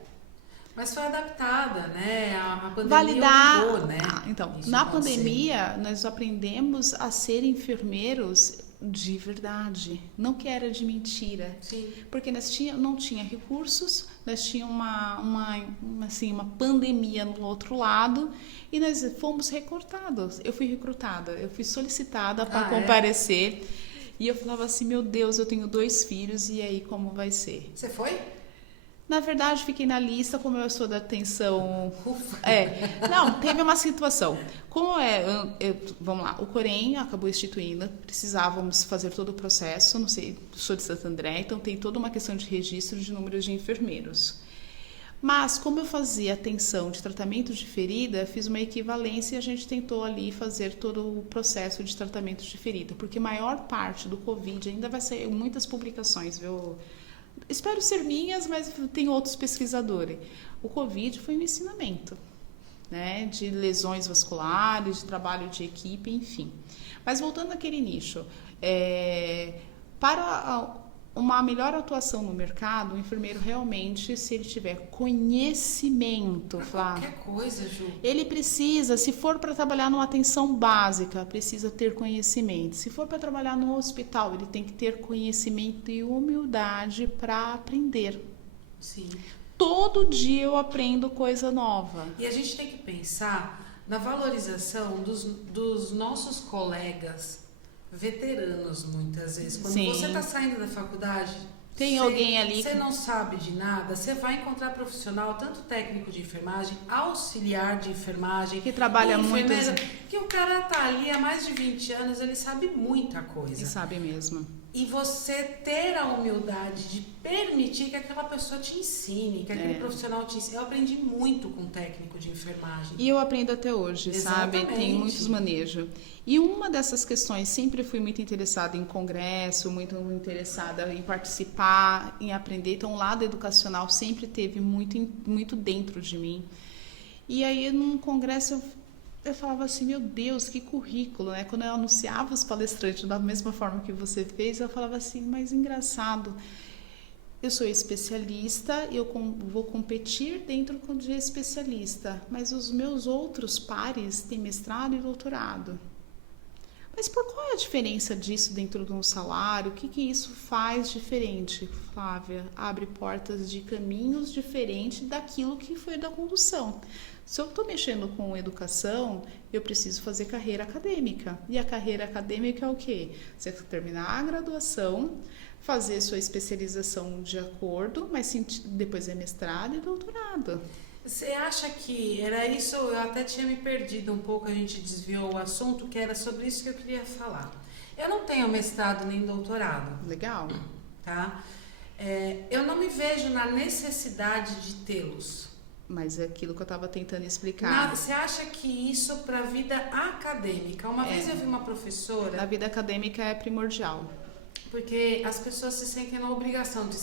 Mas foi adaptada, né? A pandemia Validar. obrigou, né? Então, Isso na acontecer. pandemia, nós aprendemos a ser enfermeiros de verdade, não que era de mentira. Sim. Porque não tinha recursos, nós tínhamos uma pandemia no outro lado e nós fomos recrutados. Eu fui recrutada, eu fui solicitada para comparecer. E eu falava assim, meu Deus, eu tenho 2 filhos e aí como vai ser? Você foi? Na verdade, fiquei na lista, como eu sou da atenção... Ufa. Não, teve uma situação. Vamos lá, o Corém acabou instituindo, precisávamos fazer todo o processo, não sei, sou de Santo André, então tem toda uma questão de registro de números de enfermeiros. Mas, como eu fazia atenção de tratamento de ferida, fiz uma equivalência e a gente tentou ali fazer todo o processo de tratamento de ferida, porque a maior parte do Covid ainda vai sair muitas publicações, viu? Espero ser minhas, mas tem outros pesquisadores. O Covid foi um ensinamento, né? De lesões vasculares, de trabalho de equipe, enfim. Mas voltando àquele nicho, para uma melhor atuação no mercado, o enfermeiro realmente, se ele tiver conhecimento, Qualquer coisa, Ju. ele precisa, se for para trabalhar numa atenção básica, precisa ter conhecimento. Se for para trabalhar no hospital, ele tem que ter conhecimento e humildade para aprender. Sim. Todo dia eu aprendo coisa nova. E a gente tem que pensar na valorização dos nossos colegas veteranos, muitas vezes. Quando você está saindo da faculdade, tem alguém ali. Você não sabe de nada, você vai encontrar profissional, tanto técnico de enfermagem, auxiliar de enfermagem, que trabalha muito. Que o cara tá ali há mais de 20 anos, ele sabe muita coisa. E sabe mesmo. E você ter a humildade de permitir que aquela pessoa te ensine, que aquele profissional te ensine. Eu aprendi muito com o técnico de enfermagem. E eu aprendo até hoje, Exatamente. sabe? Tem muitos manejos. E uma dessas questões, sempre fui muito interessada em congresso, muito interessada em participar, em aprender. Então, o lado educacional sempre teve muito dentro de mim. E aí, num congresso, eu falava assim, meu Deus, que currículo, né? Quando eu anunciava os palestrantes da mesma forma que você fez, eu falava assim, mas engraçado, eu sou especialista, eu vou competir dentro de especialista, mas os meus outros pares têm mestrado e doutorado. Mas qual é a diferença disso dentro de um salário? O que isso faz diferente, Flávia? Abre portas de caminhos diferentes daquilo que foi da condução. Se eu estou mexendo com educação, eu preciso fazer carreira acadêmica. E a carreira acadêmica é o quê? Você terminar a graduação, fazer sua especialização de acordo, mas depois é mestrado e doutorado. Você acha que era isso? Eu até tinha me perdido um pouco, a gente desviou o assunto, que era sobre isso que eu queria falar. Eu não tenho mestrado nem doutorado. Legal. Tá? Eu não me vejo na necessidade de tê-los. Mas é aquilo que eu estava tentando explicar. Você acha que isso para a vida acadêmica? Uma vez eu vi uma professora... Na vida acadêmica é primordial. Porque as pessoas se sentem na obrigação de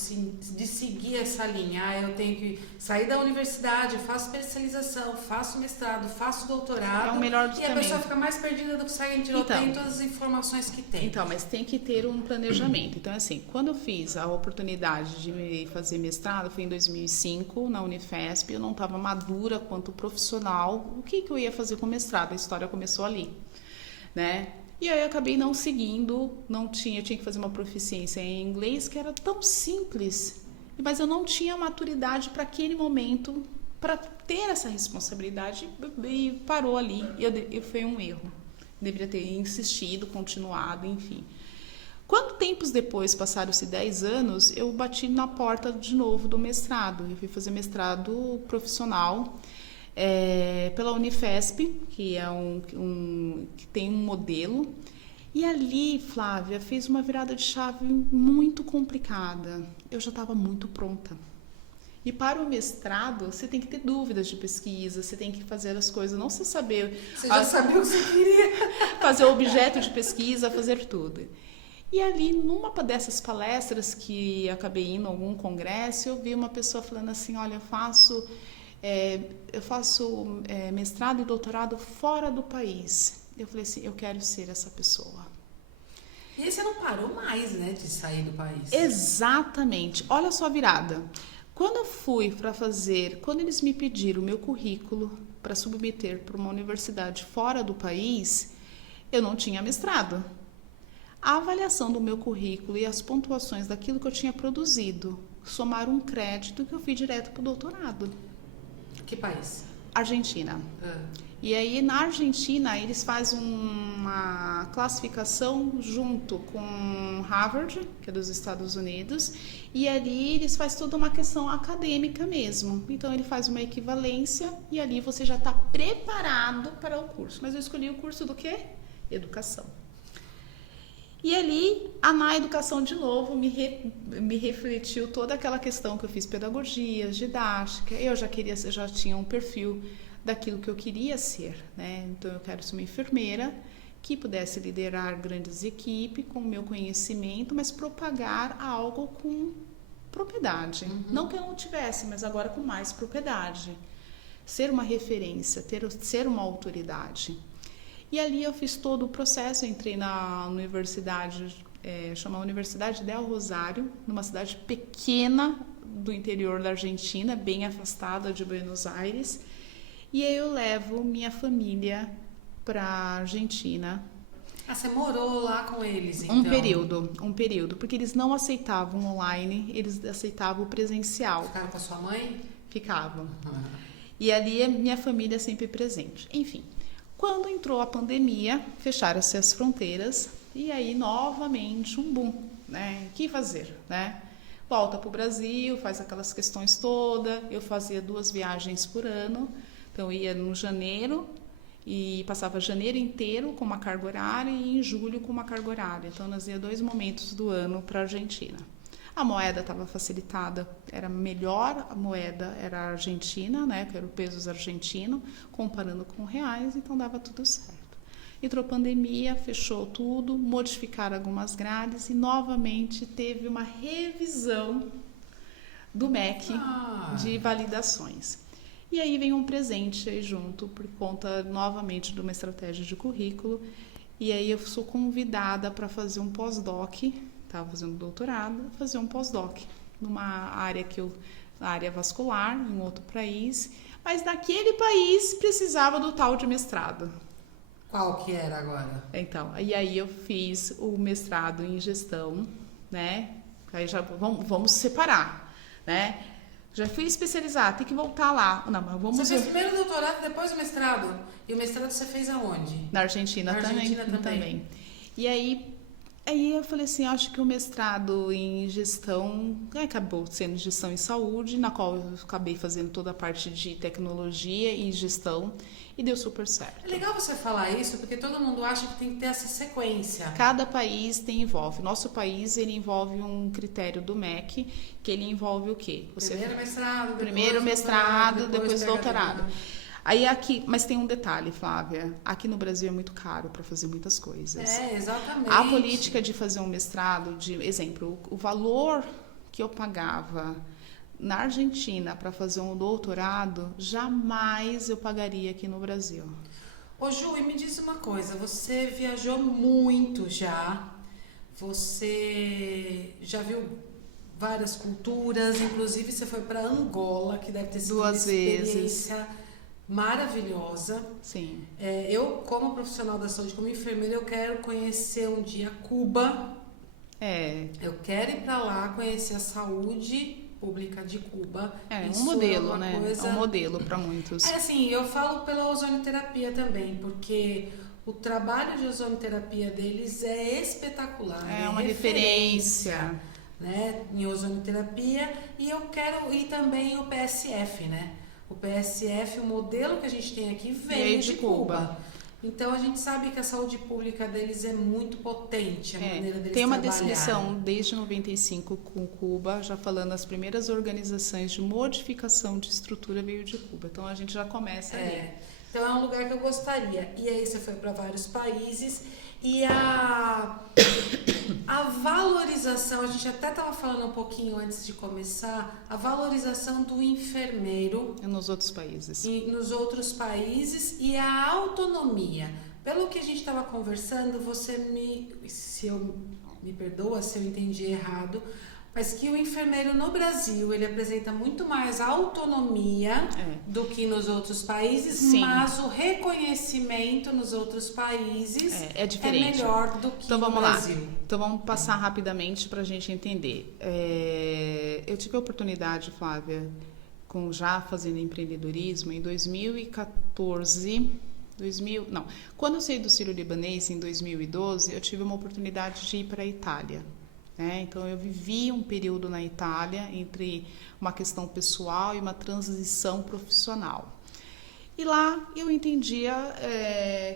seguir essa linha. Eu tenho que sair da universidade, eu faço especialização, faço mestrado, faço doutorado. É o melhor do caminho. E a pessoa fica mais perdida do que sai em tiroteio em todas as informações que tem. Então, mas tem que ter um planejamento. Então, assim, quando eu fiz a oportunidade de me fazer mestrado, foi em 2005, na Unifesp, eu não estava madura quanto profissional. O que eu ia fazer com mestrado? A história começou ali, né? E aí eu acabei não seguindo, eu tinha que fazer uma proficiência em inglês que era tão simples, mas eu não tinha maturidade para aquele momento, para ter essa responsabilidade, e parou ali, e foi um erro. Deveria ter insistido, continuado, enfim. Quanto tempos depois, passaram-se 10 anos, eu bati na porta de novo do mestrado. Eu fui fazer mestrado profissional, pela Unifesp, que é que tem um modelo, e ali, Flávia, fez uma virada de chave muito complicada. Eu já estava muito pronta. E para o mestrado, você tem que ter dúvidas de pesquisa, você tem que fazer as coisas, não se saber... Você já sabia o que você queria. Fazer o objeto de pesquisa, fazer tudo. E ali, numa dessas palestras que acabei indo a algum congresso, eu vi uma pessoa falando assim, olha, eu faço mestrado e doutorado fora do país. Eu falei assim, eu quero ser essa pessoa. E aí você não parou mais, né, de sair do país? Exatamente. Olha só a virada. Quando eu fui para fazer, quando eles me pediram o meu currículo para submeter para uma universidade fora do país, eu não tinha mestrado. A avaliação do meu currículo e as pontuações daquilo que eu tinha produzido somaram um crédito que eu fui direto para o doutorado. Que país? Argentina. E aí, na Argentina, eles fazem uma classificação junto com Harvard, que é dos Estados Unidos, e ali eles fazem toda uma questão acadêmica mesmo. Então, ele faz uma equivalência e ali você já está preparado para o curso. Mas eu escolhi o curso do quê? Educação. E ali, na educação, de novo, me refletiu toda aquela questão que eu fiz pedagogia, didática. Eu já tinha um perfil daquilo que eu queria ser, né? Então, eu quero ser uma enfermeira que pudesse liderar grandes equipes com o meu conhecimento, mas propagar algo com propriedade. Não que eu não tivesse, mas agora com mais propriedade. Ser uma referência, ser uma autoridade. E ali eu fiz todo o processo, entrei na universidade, chama Universidade del Rosário, numa cidade pequena do interior da Argentina, bem afastada de Buenos Aires. E aí eu levo minha família para a Argentina. Ah, você morou lá com eles, então? Um período, porque eles não aceitavam online, eles aceitavam o presencial. Ficaram com a sua mãe? Ficavam. E ali minha família sempre presente. Enfim, quando entrou a pandemia, fecharam-se as fronteiras e aí novamente um boom, né? O que fazer, né? Volta para o Brasil, faz aquelas questões todas. Eu fazia 2 viagens por ano. Então, eu ia no janeiro e passava janeiro inteiro com uma carga horária e em julho com uma carga horária. Então, nós ia 2 momentos do ano para a Argentina. A moeda estava facilitada, era melhor, a moeda era a Argentina, né, que era o peso argentino, comparando com reais, então dava tudo certo. Entrou pandemia, fechou tudo, modificaram algumas grades e novamente teve uma revisão do MEC de validações. E aí vem um presente aí junto, por conta novamente de uma estratégia de currículo. E aí eu sou convidada para fazer um pós-doc, estava fazendo doutorado, fazer um pós-doc numa área área vascular, em outro país. Mas naquele país precisava do tal de mestrado. Qual que era agora? Então, e aí eu fiz o mestrado em gestão, né? Aí já vamos separar, né? Já fui especializar, tem que voltar lá. Não, mas vamos... Você fez primeiro o doutorado, depois o mestrado. E o mestrado você fez aonde? Na Argentina, também. E aí eu falei assim, acho que o mestrado em gestão acabou sendo gestão em saúde, na qual eu acabei fazendo toda a parte de tecnologia e gestão e deu super certo. É legal você falar isso, porque todo mundo acha que tem que ter essa sequência. Cada país envolve. Nosso país, ele envolve um critério do MEC, que ele envolve o quê? Primeiro mestrado, depois doutorado. Aí aqui, mas tem um detalhe, Flávia. Aqui no Brasil é muito caro para fazer muitas coisas. Exatamente. A política de fazer um mestrado, de exemplo, o valor que eu pagava na Argentina para fazer um doutorado, jamais eu pagaria aqui no Brasil. Ô Ju, e me diz uma coisa, você viajou muito já, você já viu várias culturas, inclusive você foi para Angola, que deve ter sido uma experiência maravilhosa. Sim. Eu, como profissional da saúde, como enfermeira, eu quero conhecer um dia Cuba. Eu quero ir para lá conhecer a saúde pública de Cuba. Um modelo, né? É um modelo para muitos. Assim, eu falo pela ozonioterapia também, porque o trabalho de ozonioterapia deles é espetacular. É uma referência, né, em ozonioterapia. E eu quero ir também o PSF, né? O PSF, o modelo que a gente tem aqui, veio de Cuba. Então, a gente sabe que a saúde pública deles é muito potente, a maneira deles tem uma trabalharem. definição desde 95 com Cuba, já falando as primeiras organizações de modificação de estrutura veio de Cuba. Então, a gente já começa ali. Então, é um lugar que eu gostaria. E aí, você foi para vários países. E a valorização, a gente até estava falando um pouquinho antes de começar, a valorização do enfermeiro nos outros países. Nos outros países e a autonomia. Pelo que a gente estava conversando, me perdoa se eu entendi errado, Mas que o enfermeiro no Brasil, ele apresenta muito mais autonomia do que nos outros países, Sim. mas o reconhecimento nos outros países é diferente. melhor do que Então, no vamos Brasil. lá. Então vamos passar rapidamente para a gente entender. Eu tive a oportunidade, Flávia, já fazendo empreendedorismo em 2014... Quando eu saí do Sírio-Libanês em 2012, eu tive uma oportunidade de ir para a Itália. Então eu vivi um período na Itália entre uma questão pessoal e uma transição profissional. E lá eu entendia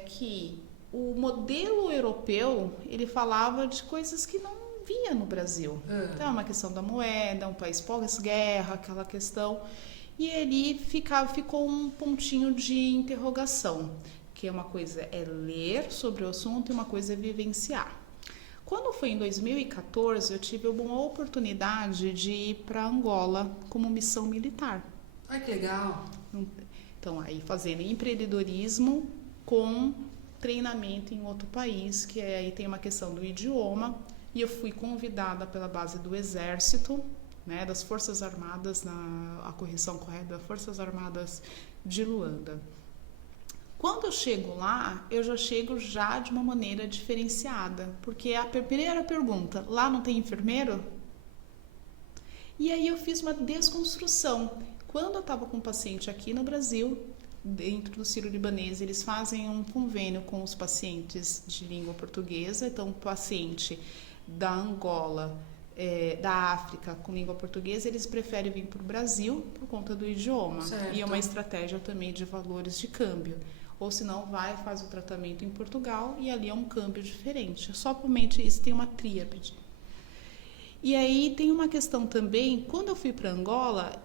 que o modelo europeu, ele falava de coisas que não via no Brasil. Então é uma questão da moeda, um país pós-guerra, aquela questão. E ali ficou um pontinho de interrogação, que uma coisa é ler sobre o assunto e uma coisa é vivenciar. Quando foi em 2014, eu tive uma oportunidade de ir para Angola como missão militar. Ai, que legal! Então, aí fazendo empreendedorismo com treinamento em outro país, que aí tem uma questão do idioma, e eu fui convidada pela base do Exército, das Forças Armadas, a correção correta, das Forças Armadas de Luanda. Quando eu chego lá, eu já chego de uma maneira diferenciada, porque a primeira pergunta, lá não tem enfermeiro? E aí eu fiz uma desconstrução. Quando eu estava com um paciente aqui no Brasil, dentro do Sírio-Libanês, eles fazem um convênio com os pacientes de língua portuguesa, então o paciente da Angola, da África com língua portuguesa, eles preferem vir para o Brasil por conta do idioma. Certo. E é uma estratégia também de valores de câmbio. Ou se não, faz o tratamento em Portugal e ali é um câmbio diferente. Somente isso tem uma tríade. E aí tem uma questão também, quando eu fui para Angola,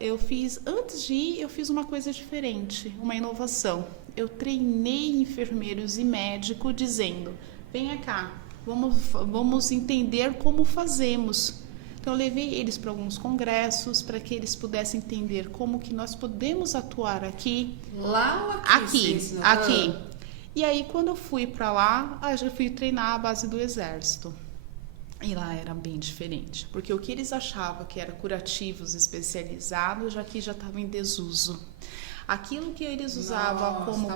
antes de ir, eu fiz uma coisa diferente, uma inovação. Eu treinei enfermeiros e médicos dizendo, venha cá, vamos entender como fazemos. Então, eu levei eles para alguns congressos para que eles pudessem entender como que nós podemos atuar aqui. Lá ou aqui? Aqui. E aí, quando eu fui para lá, eu já fui treinar a base do Exército. E lá era bem diferente, porque o que eles achavam que era curativos especializados, aqui já estava em desuso. Aquilo que eles usavam como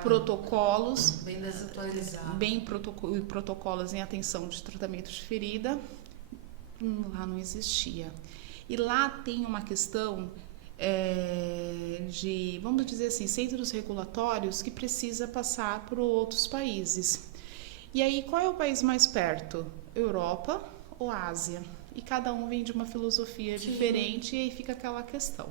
protocolos, bem desatualizado, protocolos em atenção de tratamento de ferida, lá não existia. E lá tem uma questão de, vamos dizer assim, centros regulatórios que precisa passar por outros países. E aí, qual é o país mais perto? Europa ou Ásia? E cada um vem de uma filosofia diferente e aí fica aquela questão.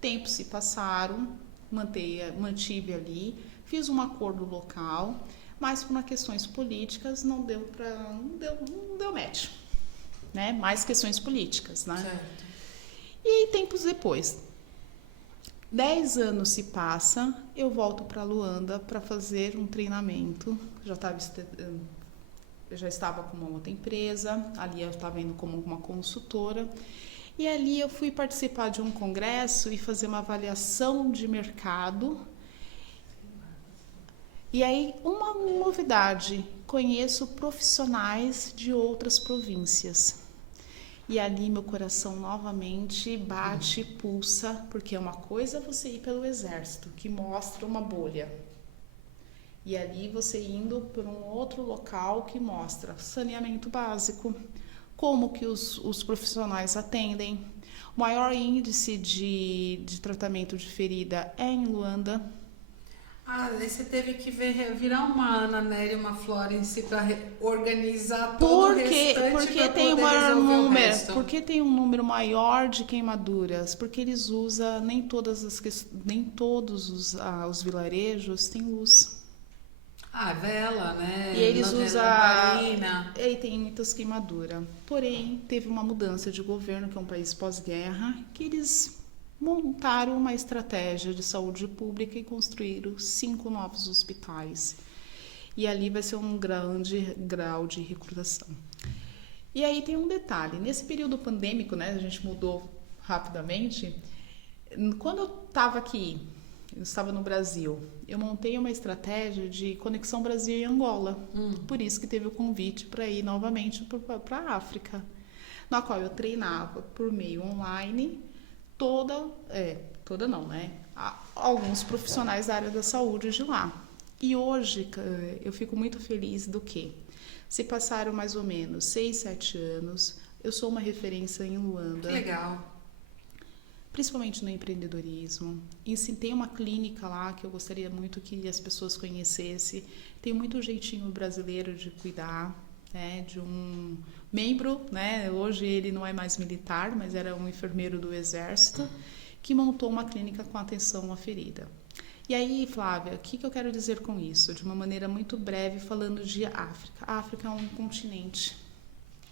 Tempos se passaram, mantive ali, fiz um acordo local, mas por questões políticas não deu match. Mais questões políticas, Certo. E aí, tempos depois, 10 anos se passa, eu volto para Luanda para fazer um treinamento. Eu já estava com uma outra empresa, ali eu estava indo como uma consultora, e ali eu fui participar de um congresso e fazer uma avaliação de mercado. E aí, uma novidade, conheço profissionais de outras províncias. E ali meu coração novamente bate, pulsa, porque é uma coisa você ir pelo Exército, que mostra uma bolha. E ali você indo para um outro local que mostra saneamento básico, como que os profissionais atendem. O maior índice de tratamento de ferida é em Luanda. Daí você teve que virar uma Ana Nery e uma Florence para organizar todo o restante. Porque tem um maior número. Porque tem um número maior de queimaduras. Porque eles usam, nem todos os vilarejos têm luz. Vela, né? E eles usam. E tem muitas queimaduras. Porém, teve uma mudança de governo, que é um país pós-guerra, que eles montaram uma estratégia de saúde pública e construíram 5 novos hospitais. E ali vai ser um grande grau de recrutação. E aí tem um detalhe, nesse período pandêmico, a gente mudou rapidamente. Quando eu estava aqui, eu estava no Brasil, eu montei uma estratégia de conexão Brasil e Angola. Por isso que teve o convite para ir novamente para a África. na qual eu treinava por meio online toda não, né? Alguns profissionais da área da saúde de lá. E hoje eu fico muito feliz do que se passaram mais ou menos 6, 7 anos, eu sou uma referência em Luanda. Que legal. Principalmente no empreendedorismo. Tem uma clínica lá que eu gostaria muito que as pessoas conhecessem. Tem muito jeitinho brasileiro de cuidar, né, de um membro, né? Hoje ele não é mais militar, mas era um enfermeiro do exército, que montou uma clínica com atenção à ferida. E aí, Flávia, o que eu quero dizer com isso? De uma maneira muito breve, falando de África. A África é um continente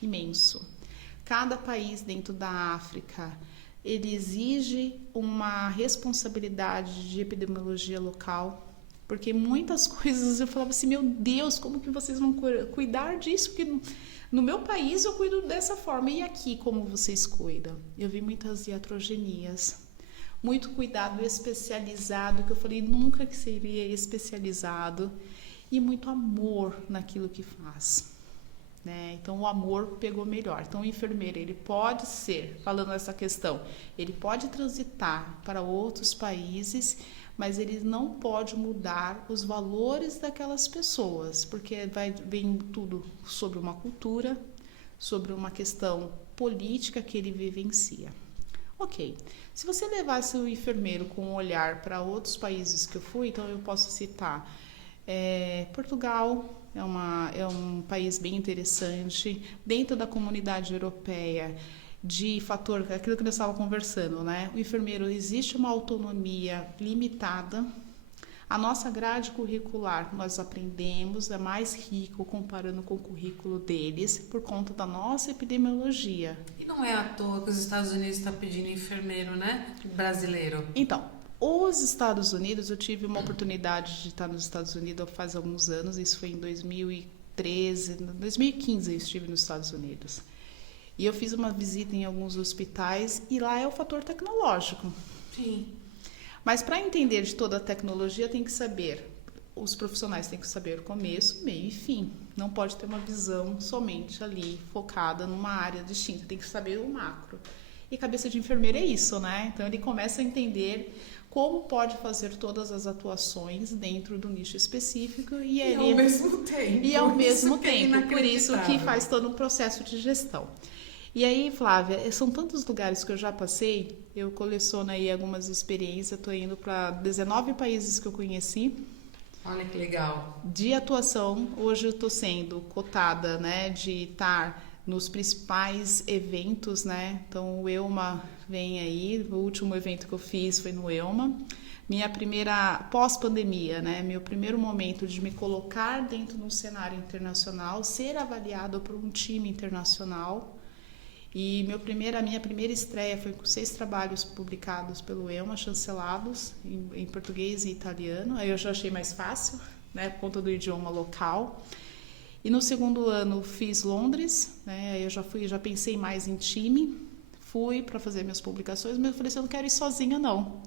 imenso. Cada país dentro da África, ele exige uma responsabilidade de epidemiologia local, porque muitas coisas eu falava assim, meu Deus, como que vocês vão cuidar disso? Porque no meu país eu cuido dessa forma, e aqui como vocês cuidam? Eu vi muitas iatrogenias, muito cuidado especializado, que eu falei nunca que seria especializado, e muito amor naquilo que faz. Né? Então o amor pegou melhor. Então o enfermeiro, ele pode ser, falando essa questão, ele pode transitar para outros países, mas ele não pode mudar os valores daquelas pessoas, porque vem tudo sobre uma cultura, sobre uma questão política que ele vivencia. Ok, se você levasse o enfermeiro com um olhar para outros países que eu fui, então eu posso citar Portugal, é um país bem interessante, dentro da comunidade europeia, de fator, aquilo que nós estávamos conversando, né? O enfermeiro, existe uma autonomia limitada. A nossa grade curricular, nós aprendemos, é mais rico comparando com o currículo deles, por conta da nossa epidemiologia. E não é à toa que os Estados Unidos estão pedindo enfermeiro, né? Brasileiro. Então, os Estados Unidos, eu tive uma oportunidade de estar nos Estados Unidos faz alguns anos, isso foi em 2013, 2015 eu estive nos Estados Unidos. E eu fiz uma visita em alguns hospitais e lá é o fator tecnológico. Sim. Mas para entender de toda a tecnologia tem que saber, os profissionais têm que saber o começo, meio e fim. Não pode ter uma visão somente ali focada numa área distinta, tem que saber o macro. E cabeça de enfermeiro é isso, né? Então ele começa a entender como pode fazer todas as atuações dentro do nicho específico e ao mesmo tempo. E ao mesmo tempo, por isso que faz todo um processo de gestão. E aí, Flávia, são tantos lugares que eu já passei, eu coleciono aí algumas experiências, estou indo para 19 países que eu conheci. Olha que legal. De atuação, hoje eu estou sendo cotada, né, de estar nos principais eventos, né? Então o EUMA vem aí, o último evento que eu fiz foi no EUMA. Minha primeira pós-pandemia, né? Meu primeiro momento de me colocar dentro de um cenário internacional, ser avaliado por um time internacional. E minha primeira estreia foi com 6 trabalhos publicados pelo EUMA, chancelados em português e italiano. Aí eu já achei mais fácil, né, por conta do idioma local. E no segundo ano fiz Londres, né, aí eu já pensei mais em time, fui para fazer minhas publicações, mas eu falei assim, eu não quero ir sozinha não,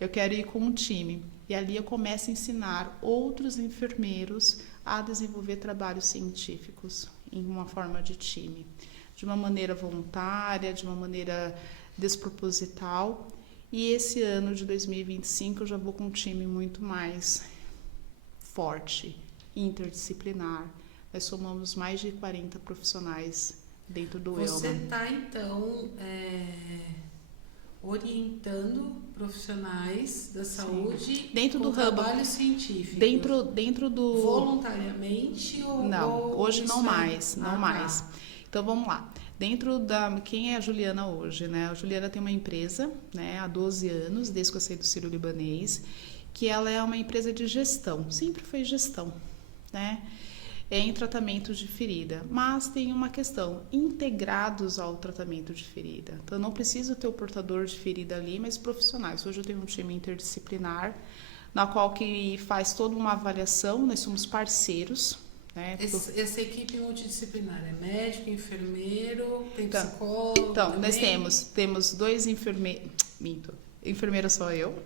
eu quero ir com um time. E ali eu começo a ensinar outros enfermeiros a desenvolver trabalhos científicos em uma forma de time. De uma maneira voluntária, de uma maneira desproposital. E esse ano de 2025 eu já vou com um time muito mais forte, interdisciplinar. Nós somamos mais de 40 profissionais dentro do EUMA. Você está, então, orientando profissionais da saúde dentro do trabalho científico? Dentro do... Voluntariamente? Não, hoje não mais, não mais. Tá. Então, vamos lá. Quem é a Juliana hoje, né? A Juliana tem uma empresa, né, há 12 anos, desde que eu saí do Sírio-Libanês, que ela é uma empresa de gestão, sempre foi gestão, né? Em tratamento de ferida, mas tem uma questão, integrados ao tratamento de ferida. Então, eu não preciso ter o portador de ferida ali, mas profissionais. Hoje eu tenho um time interdisciplinar, na qual que faz toda uma avaliação, nós somos parceiros, né? Essa equipe multidisciplinar é médico, enfermeiro, tem psicólogo? Então, nós temos 2 enfermeiros, enfermeira sou eu,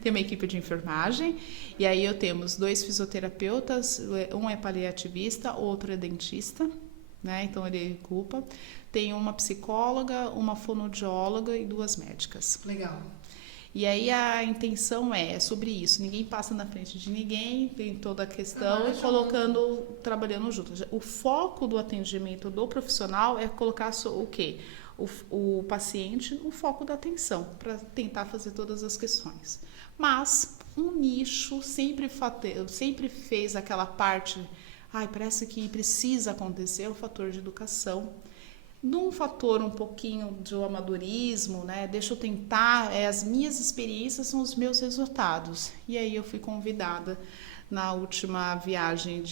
tem uma equipe de enfermagem, e aí temos 2 fisioterapeutas, um é paliativista, outro é dentista, né? Então ele ocupa. Tem uma psicóloga, uma fonoaudióloga e 2 médicas. Legal. E aí a intenção é sobre isso. Ninguém passa na frente de ninguém, tem toda a questão e trabalhando junto. O foco do atendimento do profissional é colocar o quê? O paciente no foco da atenção, para tentar fazer todas as questões. Mas um nicho sempre fez aquela parte, parece que precisa acontecer, o fator de educação. Num fator um pouquinho de amadorismo, né? Deixa eu tentar, as minhas experiências são os meus resultados. E aí eu fui convidada na última viagem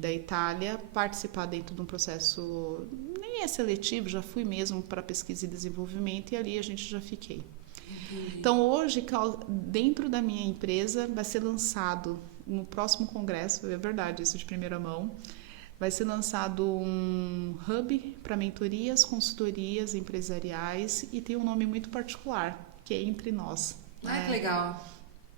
da Itália, participar dentro de um processo, nem é seletivo, já fui mesmo para pesquisa e desenvolvimento, e ali a gente já fiquei. Entendi. Então hoje, dentro da minha empresa, vai ser lançado no próximo congresso, é verdade, isso de primeira mão, vai ser lançado um hub para mentorias, consultorias empresariais e tem um nome muito particular, que é Entre Nós. Ah, que legal.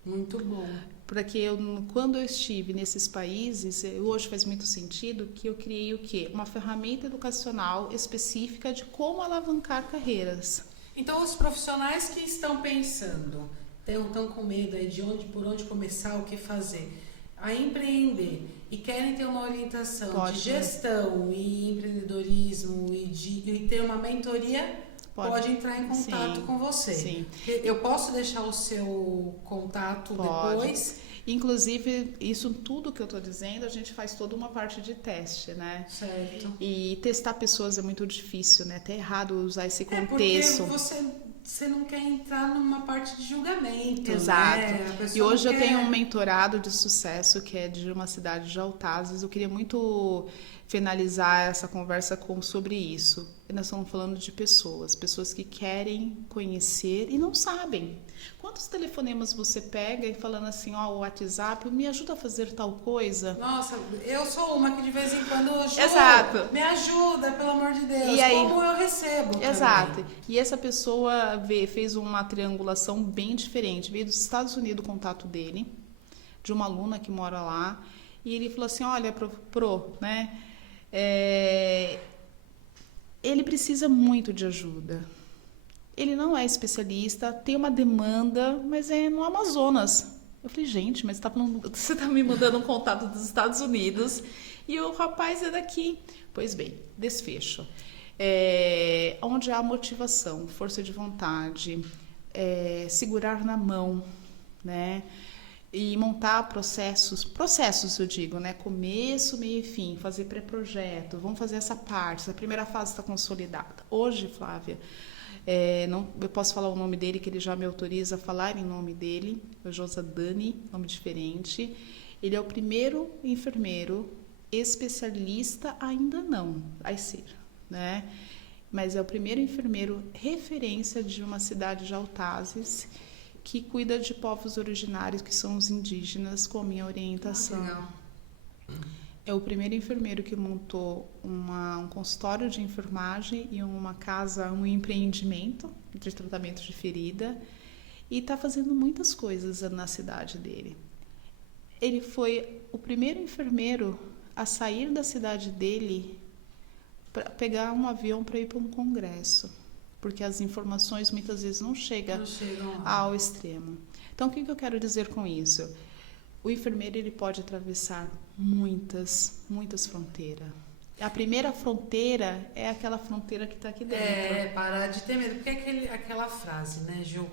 Muito bom. Porque quando eu estive nesses países, hoje faz muito sentido que eu criei o quê? Uma ferramenta educacional específica de como alavancar carreiras. Então, os profissionais que estão pensando, estão com medo aí por onde começar, o que fazer, a empreender e querem ter uma orientação de gestão e empreendedorismo e ter uma mentoria, pode entrar em contato com você. Sim. Eu posso deixar o seu contato depois? Inclusive, isso tudo que eu estou dizendo, a gente faz toda uma parte de teste, né? Certo. E testar pessoas é muito difícil, né? Até errado usar esse contexto. Porque você não quer entrar numa parte de julgamento. Exato. Né? E hoje eu tenho um mentorado de sucesso que é de uma cidade de Altazes. Eu queria muito finalizar essa conversa sobre isso. Nós estamos falando de pessoas que querem conhecer e não sabem. Quantos telefonemas você pega e falando assim, o WhatsApp, me ajuda a fazer tal coisa? Nossa, eu sou uma que de vez em quando Exato. Me ajuda, pelo amor de Deus, e aí, como eu recebo. Exato. Também. E essa pessoa fez uma triangulação bem diferente. Veio dos Estados Unidos o contato dele, de uma aluna que mora lá, e ele falou assim, olha, né? Ele precisa muito de ajuda. Ele não é especialista, tem uma demanda, mas é no Amazonas. Eu falei, gente, mas você tá me mandando um contato dos Estados Unidos e o rapaz é daqui. Pois bem, desfecho. Onde há motivação, força de vontade, segurar na mão, né? E montar processos eu digo, né? Começo, meio e fim, fazer pré-projeto, vamos fazer essa parte, essa primeira fase está consolidada. Hoje, Flávia, eu posso falar o nome dele, que ele já me autoriza a falar em nome dele, é o Josa Dani, nome diferente. Ele é o primeiro enfermeiro especialista, ainda não, vai ser, né? Mas é o primeiro enfermeiro referência de uma cidade de Altazes, que cuida de povos originários, que são os indígenas, com a minha orientação. Legal. É o primeiro enfermeiro que montou um consultório de enfermagem e uma casa, um empreendimento de tratamento de ferida, e está fazendo muitas coisas na cidade dele. Ele foi o primeiro enfermeiro a sair da cidade dele para pegar um avião para ir para um congresso, porque as informações muitas vezes não chegam ao extremo. Então, o que eu quero dizer com isso? O enfermeiro ele pode atravessar muitas fronteiras. A primeira fronteira é aquela fronteira que está aqui dentro. Parar de ter medo. Porque aquela frase, né, Ju?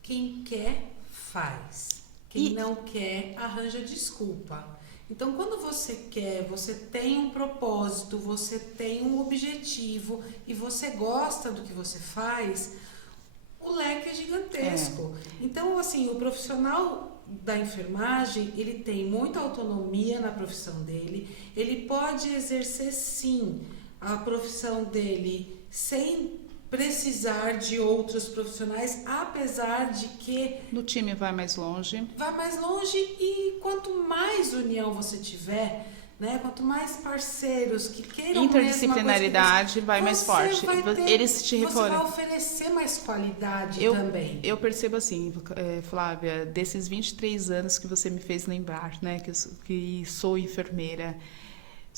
Quem quer, faz. Quem não quer, arranja desculpa. Então, quando você quer, você tem um propósito, você tem um objetivo e você gosta do que você faz, o leque é gigantesco. Então, assim, o profissional da enfermagem, ele tem muita autonomia na profissão dele, ele pode exercer, sim, a profissão dele sem precisar de outros profissionais, apesar de que... No time vai mais longe. Vai mais longe e quanto mais união você tiver, né, quanto mais parceiros que queiram interdisciplinaridade vai mais forte. Eles te você vai oferecer mais qualidade também. Eu percebo assim, Flávia, desses 23 anos que você me fez lembrar, né, que sou enfermeira,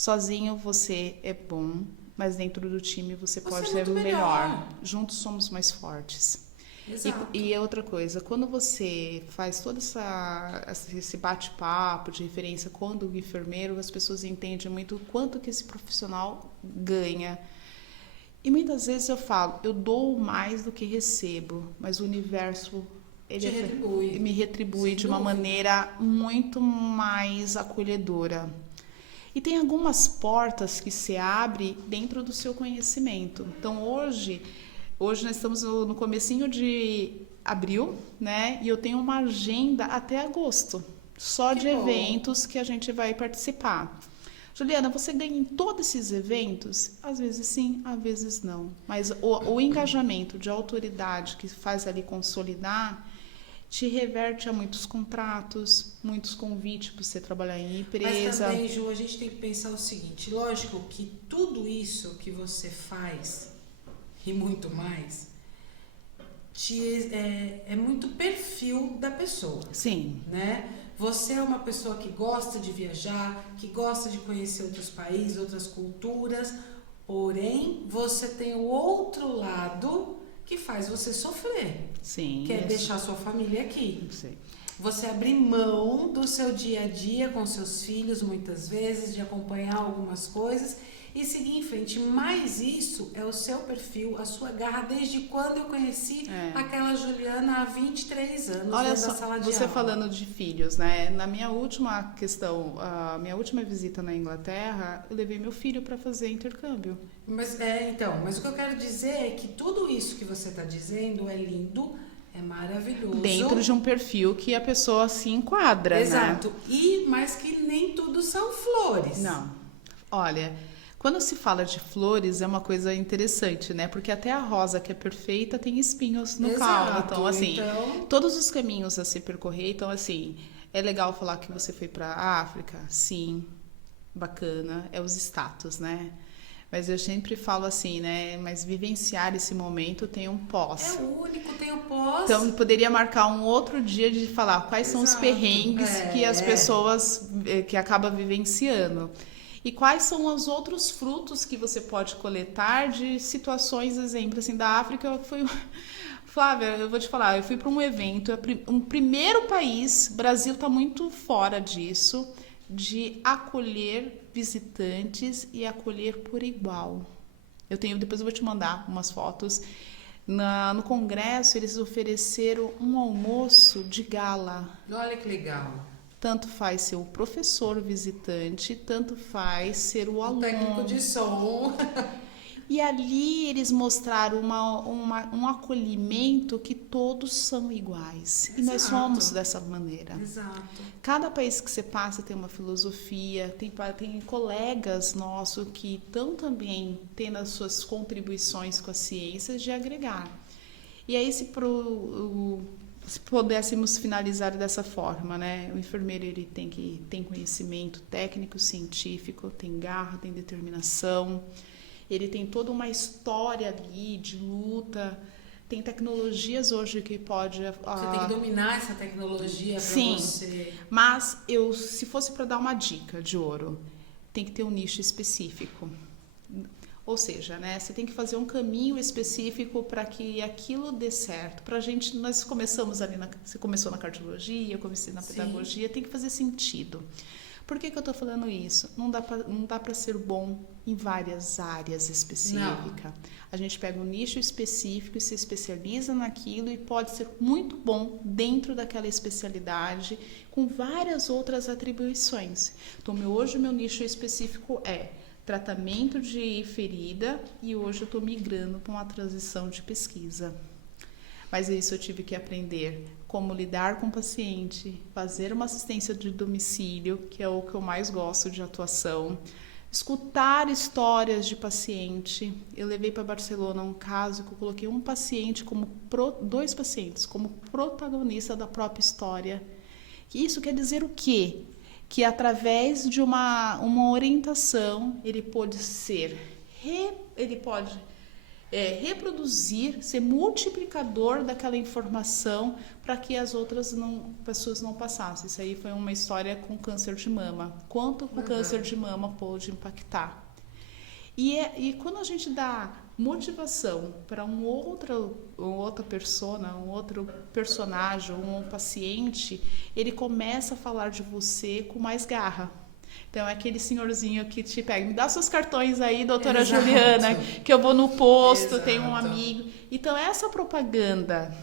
Sozinho você é bom, mas dentro do time você pode é ser muito melhor. Juntos somos mais fortes. Exato. E é outra coisa, quando você faz todo esse bate-papo de referência com o enfermeiro, as pessoas entendem muito o quanto que esse profissional ganha. E muitas vezes eu falo, eu dou mais do que recebo, mas o universo me retribui de uma maneira muito mais acolhedora. E tem algumas portas que se abrem dentro do seu conhecimento. Então, hoje nós estamos no comecinho de abril, né? E eu tenho uma agenda até agosto, só de eventos que a gente vai participar. Juliana, você ganha em todos esses eventos? Às vezes sim, às vezes não. Mas o engajamento de autoridade que faz ali consolidar te reverte a muitos contratos, muitos convites para você trabalhar em empresa. Mas também, Ju, a gente tem que pensar o seguinte, lógico que tudo isso que você faz e muito mais é muito perfil da pessoa. Sim. Né? Você é uma pessoa que gosta de viajar, que gosta de conhecer outros países, outras culturas, porém você tem o outro lado que faz você sofrer. Sim. Que é deixar sua família aqui. Sim. Você abrir mão do seu dia a dia com seus filhos, muitas vezes, de acompanhar algumas coisas e seguir em frente. Mas isso é o seu perfil, a sua garra, desde quando eu conheci aquela Juliana há 23 anos. Olha só, da sala de você aula. falando de filhos, né? Na minha última questão, a minha última visita na Inglaterra, eu levei meu filho para fazer intercâmbio. Mas o que eu quero dizer é que tudo isso que você está dizendo é lindo, é maravilhoso. Dentro de um perfil que a pessoa se enquadra, Exato. né? Mas que nem tudo são flores. Não. Olha, quando se fala de flores é uma coisa interessante, né? Porque até a rosa que é perfeita tem espinhos no caule. Então, assim, todos os caminhos a se percorrer. Então, assim, é legal falar que você foi para a África? Sim, bacana. É os status, né? Mas eu sempre falo assim, né? Mas vivenciar esse momento tem um pós. É único, tem um pós. Então, poderia marcar um outro dia de falar quais são os perrengues que as pessoas que acabam vivenciando. E quais são os outros frutos que você pode coletar de situações, exemplo, assim, da África. Flávia, eu vou te falar, eu fui para um evento, um primeiro país, Brasil está muito fora disso, de acolher visitantes e acolher por igual. Depois eu vou te mandar umas fotos. No congresso, eles ofereceram um almoço de gala. Olha que legal. Tanto faz ser o professor visitante, tanto faz ser o aluno. Técnico de som. E ali eles mostraram um acolhimento que todos são iguais. Exato. E nós somos dessa maneira. Exato. Cada país que você passa tem uma filosofia, tem colegas nossos que estão também tendo as suas contribuições com a ciência de agregar. E aí, se pudéssemos finalizar dessa forma, né? O enfermeiro ele tem conhecimento técnico, científico, tem garra, tem determinação. Ele tem toda uma história ali de luta. Tem tecnologias hoje que pode... Você tem que dominar essa tecnologia para sim, você... mas se fosse para dar uma dica de ouro, tem que ter um nicho específico. Ou seja, né, você tem que fazer um caminho específico para que aquilo dê certo. Nós começamos ali, você começou na cardiologia, eu comecei na pedagogia, tem que fazer sentido. Por que eu estou falando isso? Não dá para ser bom em várias áreas específicas. Não. A gente pega um nicho específico e se especializa naquilo e pode ser muito bom dentro daquela especialidade com várias outras atribuições. Então, hoje o meu nicho específico é tratamento de ferida e hoje eu estou migrando para uma transição de pesquisa. Mas isso eu tive que aprender como lidar com o paciente, fazer uma assistência de domicílio, que é o que eu mais gosto de atuação, escutar histórias de paciente. Eu levei para Barcelona um caso que eu coloquei dois pacientes como protagonista da própria história. E isso quer dizer o quê? Que através de uma orientação ele pode reproduzir, ser multiplicador daquela informação para que as outras pessoas não passassem. Isso aí foi uma história com câncer de mama. Quanto o câncer de mama pôde impactar. E quando a gente dá motivação para outra persona, um outro personagem, um paciente, ele começa a falar de você com mais garra. Então, é aquele senhorzinho que te pega, me dá seus cartões aí, doutora Exato. Juliana, que eu vou no posto, Exato. tenho um amigo. Então, essa propaganda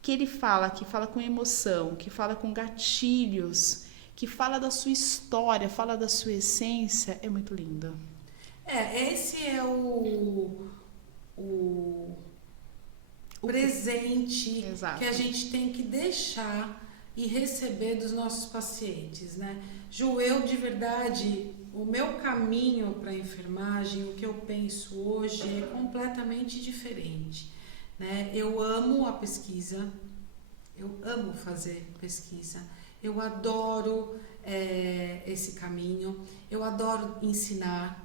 que ele fala, que fala com emoção, que fala com gatilhos, que fala da sua história, fala da sua essência, é muito linda. Esse é o presente Exato. que a gente tem que deixar e receber dos nossos pacientes, né? Ju, eu de verdade, o meu caminho para a enfermagem, o que eu penso hoje é completamente diferente, né? Eu amo a pesquisa, eu amo fazer pesquisa, eu adoro esse caminho, eu adoro ensinar.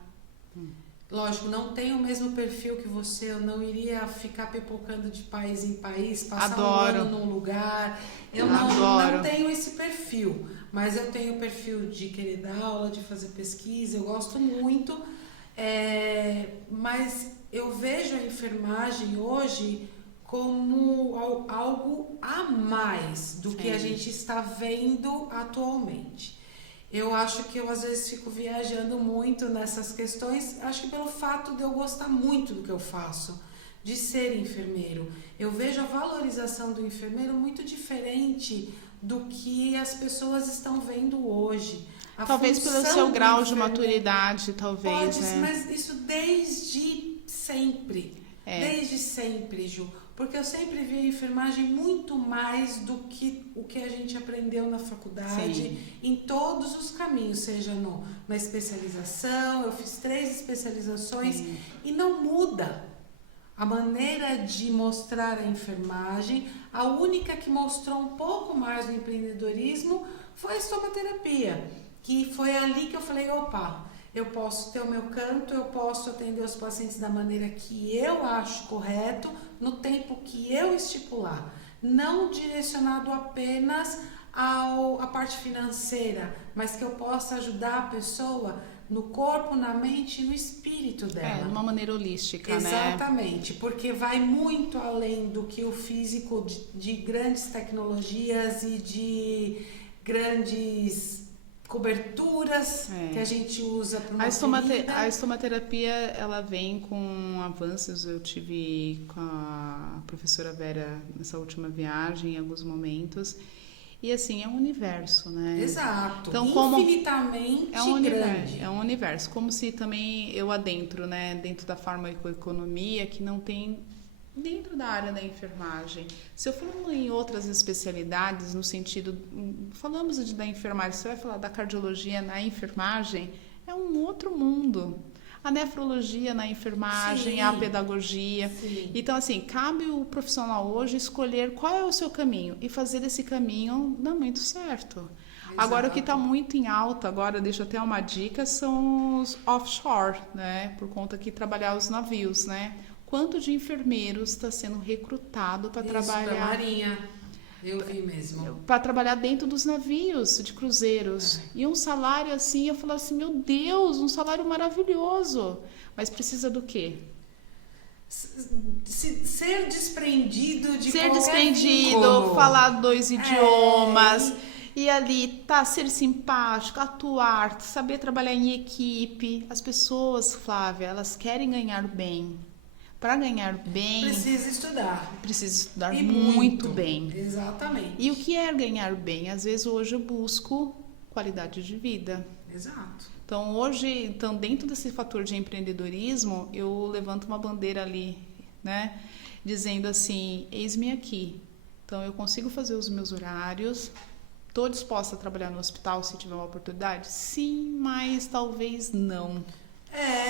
Lógico, não tenho o mesmo perfil que você, eu não iria ficar pipocando de país em país, passar um ano num lugar. Eu não tenho esse perfil, mas eu tenho o perfil de querer dar aula, de fazer pesquisa, eu gosto muito, mas eu vejo a enfermagem hoje como algo a mais do que a gente está vendo atualmente. Eu acho que eu às vezes fico viajando muito nessas questões, acho que pelo fato de eu gostar muito do que eu faço, de ser enfermeiro. Eu vejo a valorização do enfermeiro muito diferente do que as pessoas estão vendo hoje. Talvez pelo seu grau de maturidade, talvez, né? Mas isso desde sempre. Desde sempre, Ju. Porque eu sempre vi a enfermagem muito mais do que o que a gente aprendeu na faculdade, em todos os caminhos, seja na especialização, eu fiz 3 especializações e não muda. A maneira de mostrar a enfermagem, a única que mostrou um pouco mais do empreendedorismo foi a estomaterapia, que foi ali que eu falei, opa, eu posso ter o meu canto, eu posso atender os pacientes da maneira que eu acho correto, no tempo que eu estipular, não direcionado apenas à parte financeira, mas que eu possa ajudar a pessoa no corpo, na mente e no espírito dela. De uma maneira holística, Exatamente, porque vai muito além do que o físico de grandes tecnologias e de grandes coberturas que a gente usa para uma A estomaterapia, ela vem com avanços. Eu tive com a professora Vera nessa última viagem em alguns momentos. E assim, é um universo, né? Exato. Então, infinitamente grande. É um universo. Como se também eu adentro, né? Dentro da farmacoeconomia, que não tem dentro da área da enfermagem. Se eu for em outras especialidades, no sentido... Falamos da enfermagem, você vai falar da cardiologia na enfermagem, é um outro mundo. A nefrologia na enfermagem, a pedagogia. Sim. Então, assim, cabe o profissional hoje escolher qual é o seu caminho e fazer desse caminho dar muito certo. Exato. Agora, o que está muito em alta, agora deixo até uma dica, são os offshore, né? Por conta que trabalhar os navios, né? Quanto de enfermeiros está sendo recrutado para trabalhar... Para a Marinha. Eu vi mesmo. Para trabalhar dentro dos navios de cruzeiros. E um salário assim, eu falo assim, meu Deus, um salário maravilhoso. Mas precisa do quê? Ser desprendido de ser qualquer desprendido, vínculo. Falar 2 idiomas. E ali, ser simpático, atuar, saber trabalhar em equipe. As pessoas, Flávia, elas querem ganhar bem. Para ganhar bem... Precisa estudar. Precisa estudar muito bem. Exatamente. E o que é ganhar bem? Às vezes hoje eu busco qualidade de vida. Exato. Então hoje, dentro desse fator de empreendedorismo, eu levanto uma bandeira ali, né? Dizendo assim, eis-me aqui. Então eu consigo fazer os meus horários. Estou disposta a trabalhar no hospital se tiver uma oportunidade? Sim, mas talvez não.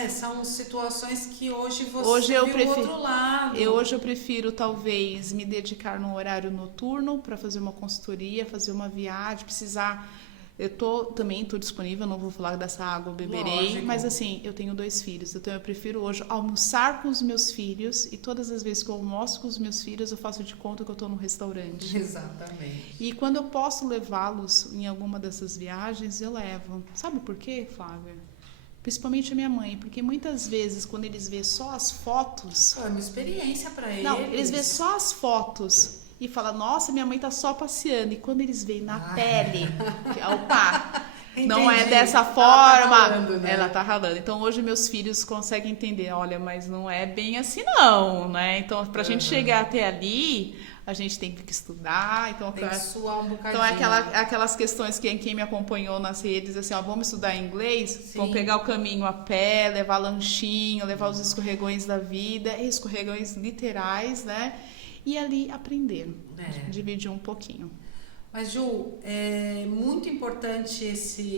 São situações que hoje você viu o outro lado. Hoje eu prefiro, talvez, me dedicar no horário noturno para fazer uma consultoria, fazer uma viagem, precisar Também estou disponível, não vou falar dessa água, eu beberei. Lógico. Mas assim, eu tenho 2 filhos, então eu prefiro hoje almoçar com os meus filhos, e todas as vezes que eu almoço com os meus filhos, eu faço de conta que eu estou no restaurante. Exatamente. E quando eu posso levá-los em alguma dessas viagens, eu levo. Sabe por quê, Flávia? Principalmente a minha mãe, porque muitas vezes quando eles vêem só as fotos... É uma experiência para eles. Não, eles vêem só as fotos e falam, nossa, minha mãe tá só passeando. E quando eles veem na pele, opa, não é dessa forma, ela tá ralando, né? Ela tá ralando. Então hoje meus filhos conseguem entender, olha, mas não é bem assim não, né? Então pra gente chegar até ali, a gente tem que estudar. Então, tem que suar um bocadinho. Então é aquelas questões que quem me acompanhou nas redes, assim, ó, vamos estudar inglês, Sim. vamos pegar o caminho a pé, levar lanchinho, levar os escorregões da vida, escorregões literais, né? E ali aprender, dividir um pouquinho. Mas, Ju, é muito importante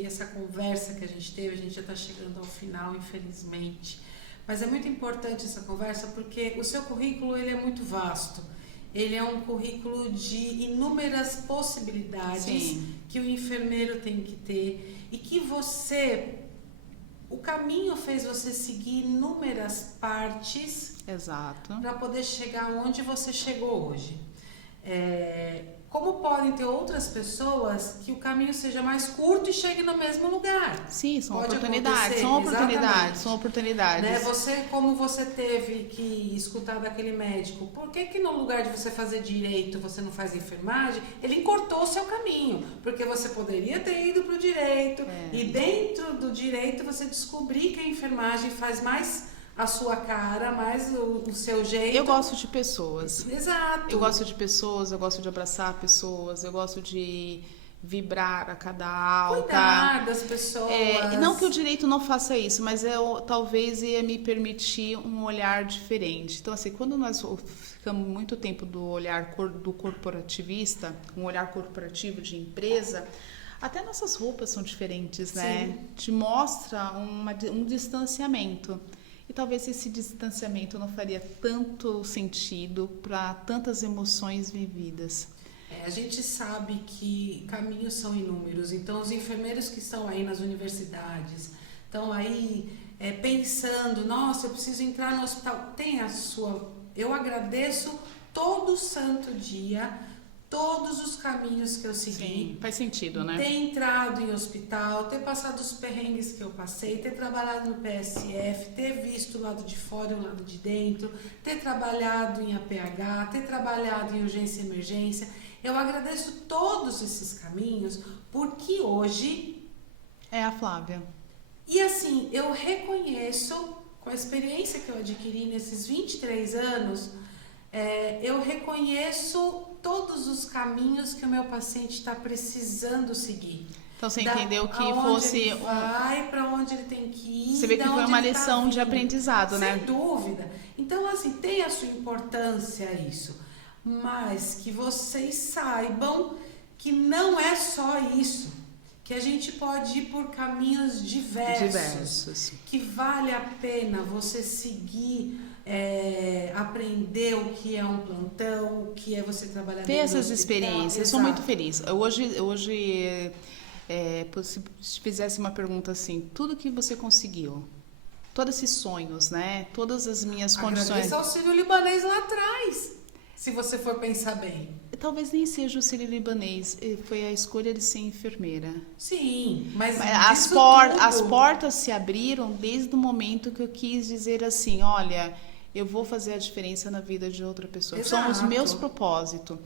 essa conversa que a gente teve. A gente já está chegando ao final, infelizmente. Mas é muito importante essa conversa porque o seu currículo ele é muito vasto. Ele é um currículo de inúmeras possibilidades. Sim. Que o enfermeiro tem que ter. E que o caminho fez você seguir inúmeras partes. Exato. Para poder chegar onde você chegou hoje. Como podem ter outras pessoas que o caminho seja mais curto e chegue no mesmo lugar? Sim, são Pode oportunidades. São oportunidades, são oportunidades. Né? Como você teve que escutar daquele médico, por que no lugar de você fazer direito, você não faz enfermagem? Ele encurtou o seu caminho, porque você poderia ter ido para o direito e dentro do direito você descobrir que a enfermagem faz mais a sua cara, mais o seu jeito. Eu gosto de pessoas. Exato. Eu gosto de pessoas, eu gosto de abraçar pessoas, eu gosto de vibrar a cada alta. Cuidar das pessoas. Não que o direito não faça isso, mas talvez ia me permitir um olhar diferente. Então, assim, quando nós ficamos muito tempo do olhar do corporativista, um olhar corporativo de empresa, até nossas roupas são diferentes, né? Sim. Te mostra um distanciamento. E talvez esse distanciamento não faria tanto sentido para tantas emoções vividas. A gente sabe que caminhos são inúmeros, então os enfermeiros que estão aí nas universidades, estão aí pensando, nossa, eu preciso entrar no hospital, tem a sua... Eu agradeço todo santo dia, todos os caminhos que eu segui. Sim, faz sentido, né? Ter entrado em hospital, ter passado os perrengues que eu passei, ter trabalhado no PSF, ter visto o lado de fora e o lado de dentro, ter trabalhado em APH, ter trabalhado em urgência e emergência. Eu agradeço todos esses caminhos porque hoje... É a Flávia. E assim, eu reconheço, com a experiência que eu adquiri nesses 23 anos, eu reconheço todos os caminhos que o meu paciente está precisando seguir. Então você entendeu que fosse... Ele vai, para onde ele tem que ir. Você vê que foi uma lição de aprendizado, né? Sem dúvida. Então, assim, tem a sua importância isso. Mas que vocês saibam que não é só isso. Que a gente pode ir por caminhos diversos. Que vale a pena você seguir... aprender o que é um plantão, o que é você trabalhar ter essas experiências. Eu sou muito feliz. Hoje se fizesse uma pergunta assim, tudo que você conseguiu, todos esses sonhos, né? Todas as minhas condições. Agradeça ao sírio-libanês lá atrás, se você for pensar bem. Talvez nem seja o sírio-libanês, foi a escolha de ser enfermeira. Sim, mas as portas se abriram desde o momento que eu quis dizer assim, olha, eu vou fazer a diferença na vida de outra pessoa. Exato. São os meus propósitos.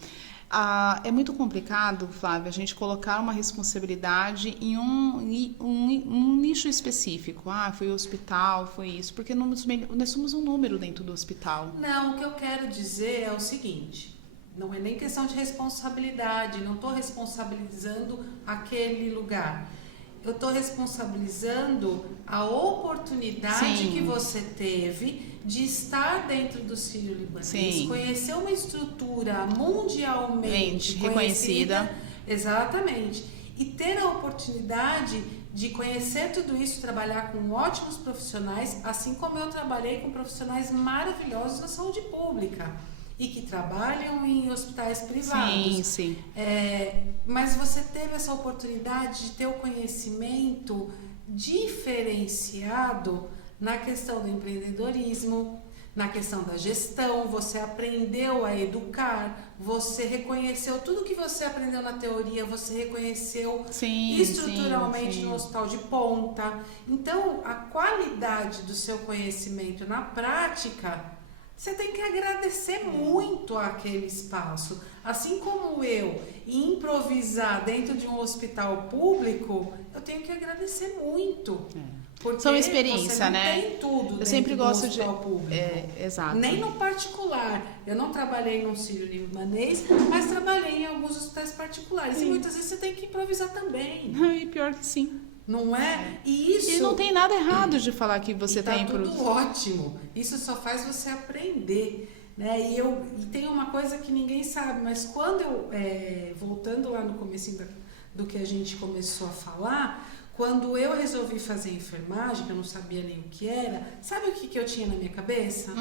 É muito complicado, Flávia, a gente colocar uma responsabilidade em um nicho específico. Foi o hospital, foi isso. Porque nós somos um número dentro do hospital. Não, o que eu quero dizer é o seguinte... Não é nem questão de responsabilidade, não estou responsabilizando aquele lugar. Eu estou responsabilizando a oportunidade que você teve de estar dentro do sírio-libanês, conhecer uma estrutura mundialmente reconhecida. Exatamente. E ter a oportunidade de conhecer tudo isso, trabalhar com ótimos profissionais, assim como eu trabalhei com profissionais maravilhosos na saúde pública. e que trabalham em hospitais privados. Sim, sim. Mas você teve essa oportunidade de ter o conhecimento diferenciado na questão do empreendedorismo, na questão da gestão, você aprendeu a educar, você reconheceu tudo que você aprendeu na teoria, você reconheceu estruturalmente no hospital de ponta. Então, a qualidade do seu conhecimento na prática, você tem que agradecer muito àquele espaço. Assim como eu improvisar dentro de um hospital público, eu tenho que agradecer muito. Porque são experiência, você não né? tem tudo eu sempre gosto do hospital público. Exato. Nem no particular. Eu não trabalhei num sírio-libanês, mas trabalhei em alguns hospitais particulares. Sim. E muitas vezes você tem que improvisar também. E pior que sim. Não é? E isso... E não tem nada errado de falar que você está improvisando. Tudo ótimo. Isso só faz você aprender. Né? E tem uma coisa que ninguém sabe, mas quando eu... voltando lá no comecinho do que a gente começou a falar... Quando eu resolvi fazer enfermagem, que eu não sabia nem o que era, sabe o que eu tinha na minha cabeça?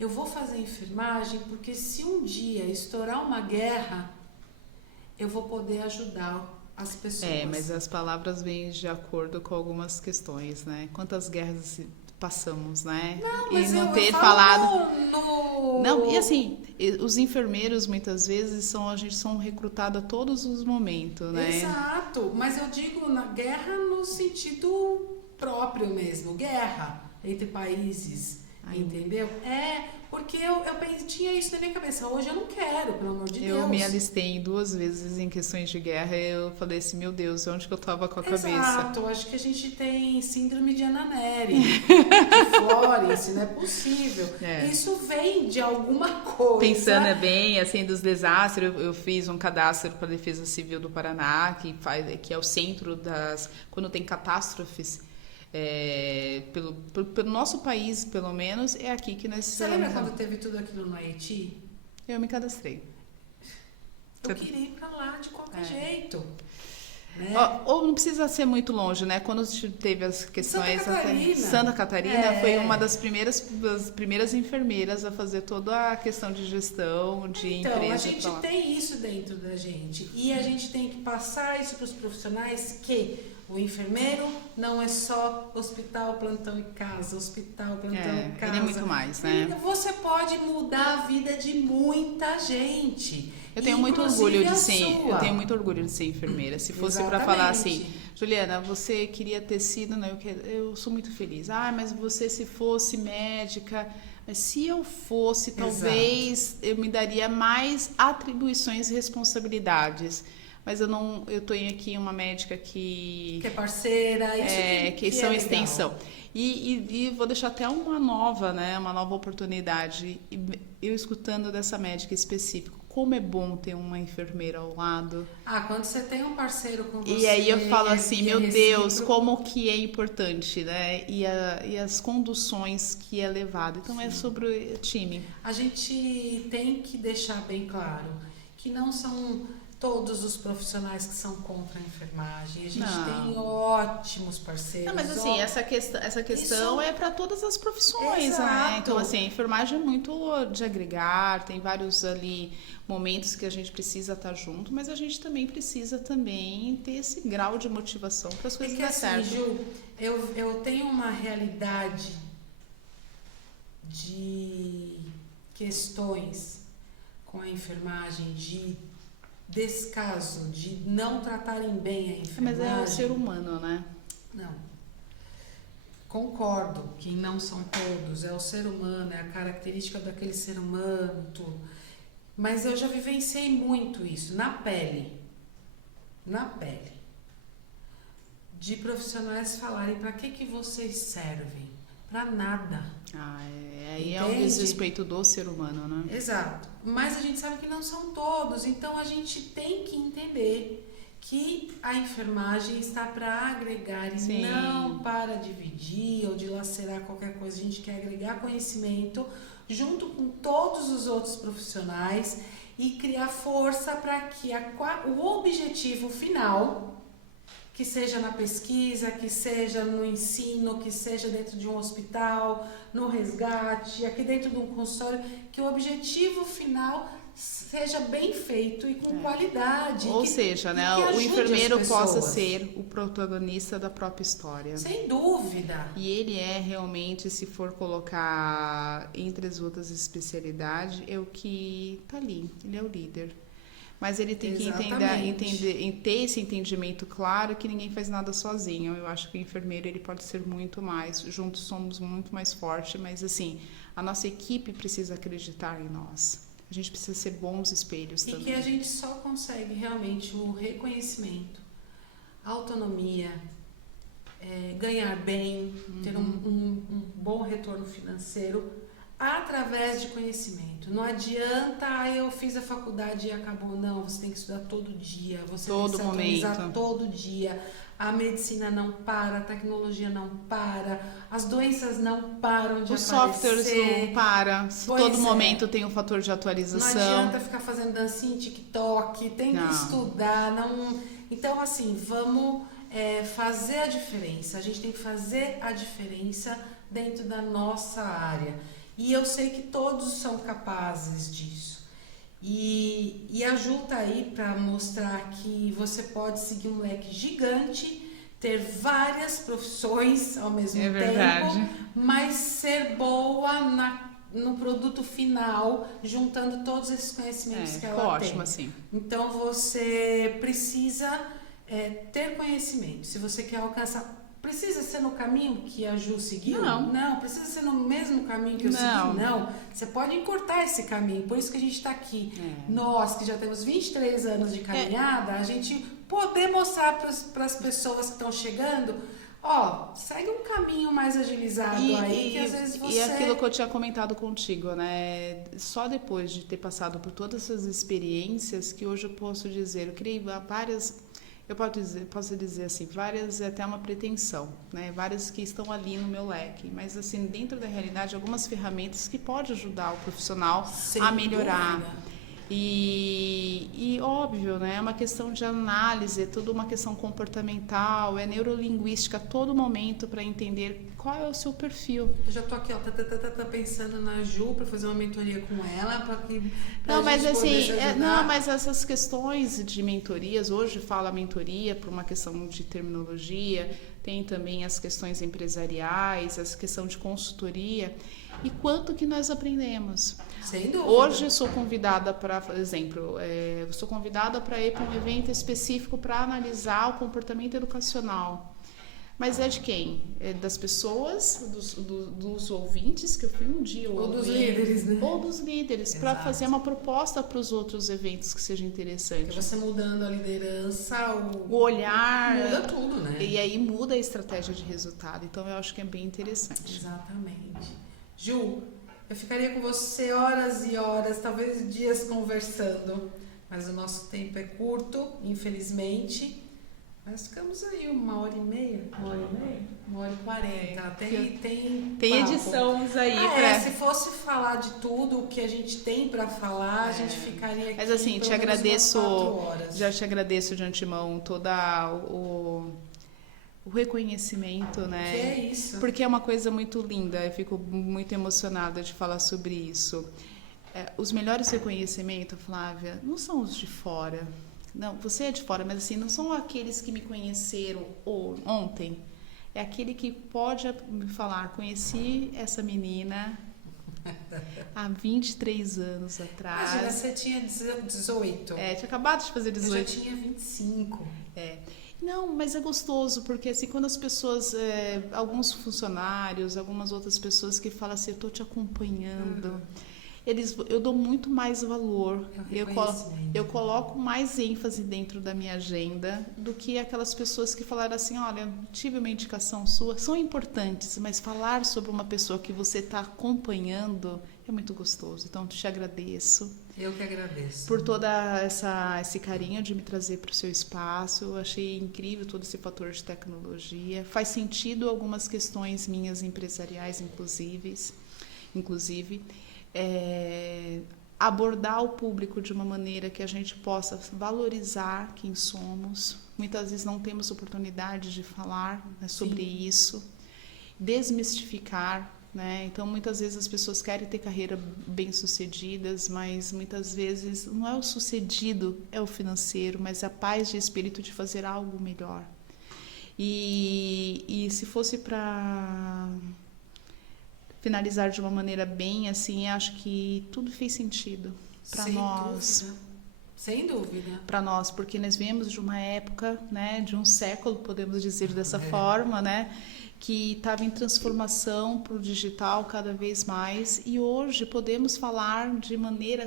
Eu vou fazer enfermagem porque se um dia estourar uma guerra, eu vou poder ajudar as pessoas. Mas as palavras vêm de acordo com algumas questões, né? Quantas guerras passamos, né? Não, mas e não eu ter falo falado. Não, e assim, os enfermeiros muitas vezes a gente são recrutados a todos os momentos, né? Exato, mas eu digo na guerra no sentido próprio mesmo, guerra entre países, entendeu? Porque eu tinha isso na minha cabeça, hoje eu não quero, pelo amor de Deus. Eu me alistei 2 vezes em questões de guerra e eu falei assim, meu Deus, onde que eu tava com a cabeça? Exato, acho que a gente tem síndrome de Anna Neri, de Florence, não é possível. Isso vem de alguma coisa. Pensando bem, assim, dos desastres, eu fiz um cadastro para a Defesa Civil do Paraná, que é o centro das... Quando tem catástrofes, pelo nosso país, pelo menos, é aqui que nós... Você lembra quando teve tudo aquilo no Haiti? Eu me cadastrei. Eu queria ir pra lá de qualquer jeito. Né? Ou não precisa ser muito longe, né? Quando teve as questões... Santa Catarina foi uma das primeiras enfermeiras a fazer toda a questão de gestão, de empresa. Então, a gente tem isso dentro da gente. E a gente tem que passar isso para os profissionais que... O enfermeiro não é só hospital, plantão e casa, hospital, plantão e casa. Ele é muito mais, né? Você pode mudar a vida de muita gente. Eu tenho muito orgulho de ser enfermeira. Se fosse para falar assim, Juliana, você queria ter sido, né? Eu sou muito feliz. Mas você se fosse médica, mas se eu fosse, talvez eu me daria mais atribuições e responsabilidades. Mas eu tenho aqui uma médica que é parceira, que são extensão. E vou deixar até uma nova oportunidade. Eu escutando dessa médica específica, como é bom ter uma enfermeira ao lado. Quando você tem um parceiro com você. E aí eu falo assim, meu Deus, como que é importante, né? E as conduções que é levado. Então é sobre o time. A gente tem que deixar bem claro que não são todos os profissionais que são contra a enfermagem. A gente tem ótimos parceiros. Não, mas assim, essa questão é para todas as profissões, né? Então, assim, a enfermagem é muito de agregar, tem vários ali momentos que a gente precisa estar junto, mas a gente também precisa ter esse grau de motivação para as coisas darem certo. Ju, eu tenho uma realidade de questões com a enfermagem, de descaso, de não tratarem bem a enfermagem. Mas é o ser humano, né? Não. Concordo que não são todos, é o ser humano, é a característica daquele ser humano, tudo. Mas eu já vivenciei muito isso, na pele. De profissionais falarem, para que vocês servem? Para nada. Aí é um desrespeito do ser humano, né? Exato. Mas a gente sabe que não são todos, então a gente tem que entender que a enfermagem está para agregar e não para dividir ou dilacerar qualquer coisa. A gente quer agregar conhecimento junto com todos os outros profissionais e criar força para que o objetivo final que seja na pesquisa, que seja no ensino, que seja dentro de um hospital, no resgate, aqui dentro de um consultório, que o objetivo final seja bem feito e com qualidade. Ou seja, né, o enfermeiro possa ser o protagonista da própria história. Sem dúvida. E ele é realmente, se for colocar entre as outras especialidades, é o que está ali, ele é o líder. Mas ele tem que ter esse entendimento claro que ninguém faz nada sozinho. Eu acho que o enfermeiro ele pode ser muito mais. Juntos somos muito mais fortes, mas assim, a nossa equipe precisa acreditar em nós. A gente precisa ser bons espelhos também. E que a gente só consegue realmente o reconhecimento, a autonomia, ganhar bem, ter um bom retorno financeiro através de conhecimento. Não adianta, eu fiz a faculdade e acabou. Não, você tem que estudar todo dia, você tem que se atualizar todo dia. A medicina não para, a tecnologia não para, as doenças não param de aparecer. Os softwares não param, todo momento tem um fator de atualização. Não adianta ficar fazendo dancinha em TikTok, tem que estudar. Não... Então, assim, vamos fazer a diferença. A gente tem que fazer a diferença dentro da nossa área. E eu sei que todos são capazes disso. E a Ju tá aí para mostrar que você pode seguir um leque gigante, ter várias profissões ao mesmo tempo, mas ser boa no produto final, juntando todos esses conhecimentos que ela tem. Ótimo, assim. Então você precisa ter conhecimento. Se você quer alcançar... Precisa ser no caminho que a Ju seguiu? Não. Precisa ser no mesmo caminho que eu segui? Não. Você pode encurtar esse caminho. Por isso que a gente está aqui. Nós, que já temos 23 anos de caminhada, a gente poder mostrar para as pessoas que estão chegando, segue um caminho mais agilizado aí, que às vezes você... E aquilo que eu tinha comentado contigo, né? Só depois de ter passado por todas essas experiências que hoje eu posso dizer, eu criei várias... Eu posso dizer assim, várias é até uma pretensão, né? Várias que estão ali no meu leque, mas assim, dentro da realidade, algumas ferramentas que podem ajudar o profissional a melhorar. E óbvio, né? É uma questão de análise, é tudo uma questão comportamental, é neurolinguística a todo momento para entender qual é o seu perfil. Eu já tô aqui, pensando na Ju para fazer uma mentoria com ela, para que mas essas questões de mentorias, hoje fala mentoria por uma questão de terminologia, tem também as questões empresariais, as questões de consultoria. E quanto que nós aprendemos? Sem dúvida. Hoje eu sou convidada para, por exemplo, ir para um evento específico para analisar o comportamento educacional. Mas é de quem? É das pessoas, dos ouvintes, que eu fui um dia ouvir. Ou dos líderes, né? Ou dos líderes, para fazer uma proposta para os outros eventos que seja interessante. Porque você mudando a liderança, o olhar... Muda tudo, né? E aí muda a estratégia de resultado. Então, eu acho que é bem interessante. Exatamente. Ju, eu ficaria com você horas e horas, talvez dias conversando, mas o nosso tempo é curto, infelizmente. Mas ficamos aí 1h30, 1h40. Tem edições aí. Se fosse falar de tudo o que a gente tem para falar, a gente ficaria aqui. Mas assim, já te agradeço de antemão toda o reconhecimento, né? Que é isso? Porque é uma coisa muito linda, eu fico muito emocionada de falar sobre isso. Os melhores reconhecimentos, Flávia, não são os de fora. Não, você é de fora, mas assim, não são aqueles que me conheceram ontem. É aquele que pode me falar, conheci essa menina há 23 anos atrás. Imagina, você tinha 18. Tinha acabado de fazer 18. Eu já tinha 25. Não, mas é gostoso, porque assim, quando as pessoas, alguns funcionários, algumas outras pessoas que falam assim, eu estou te acompanhando, eu dou muito mais valor, eu coloco mais ênfase dentro da minha agenda do que aquelas pessoas que falaram assim, olha, tive uma indicação sua, são importantes, mas falar sobre uma pessoa que você está acompanhando é muito gostoso, então te agradeço. Eu que agradeço. Por todo esse carinho de me trazer para o seu espaço. Eu achei incrível todo esse fator de tecnologia. Faz sentido algumas questões minhas empresariais, inclusive. abordar o público de uma maneira que a gente possa valorizar quem somos. Muitas vezes não temos oportunidade de falar, né, sobre isso, desmistificar, né? Então, muitas vezes as pessoas querem ter carreira bem-sucedidas, mas muitas vezes não é o sucedido, é o financeiro, mas a paz de espírito de fazer algo melhor. E se fosse para finalizar de uma maneira bem assim, acho que tudo fez sentido para nós. Sem dúvida. Para nós, porque nós viemos de uma época, né, de um século, podemos dizer dessa forma, né, que estava em transformação para o digital cada vez mais, e hoje podemos falar de maneira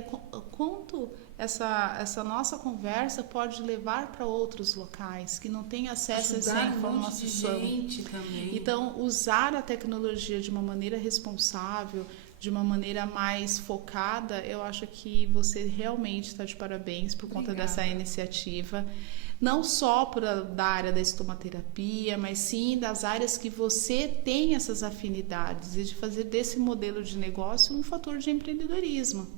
quanto essa nossa conversa pode levar para outros locais que não têm acesso a essa informação. Um monte de gente também. Então, usar a tecnologia de uma maneira responsável, de uma maneira mais focada, eu acho que você realmente está de parabéns por conta dessa iniciativa. Não só da área da estomaterapia, mas sim das áreas que você tem essas afinidades e de fazer desse modelo de negócio um fator de empreendedorismo.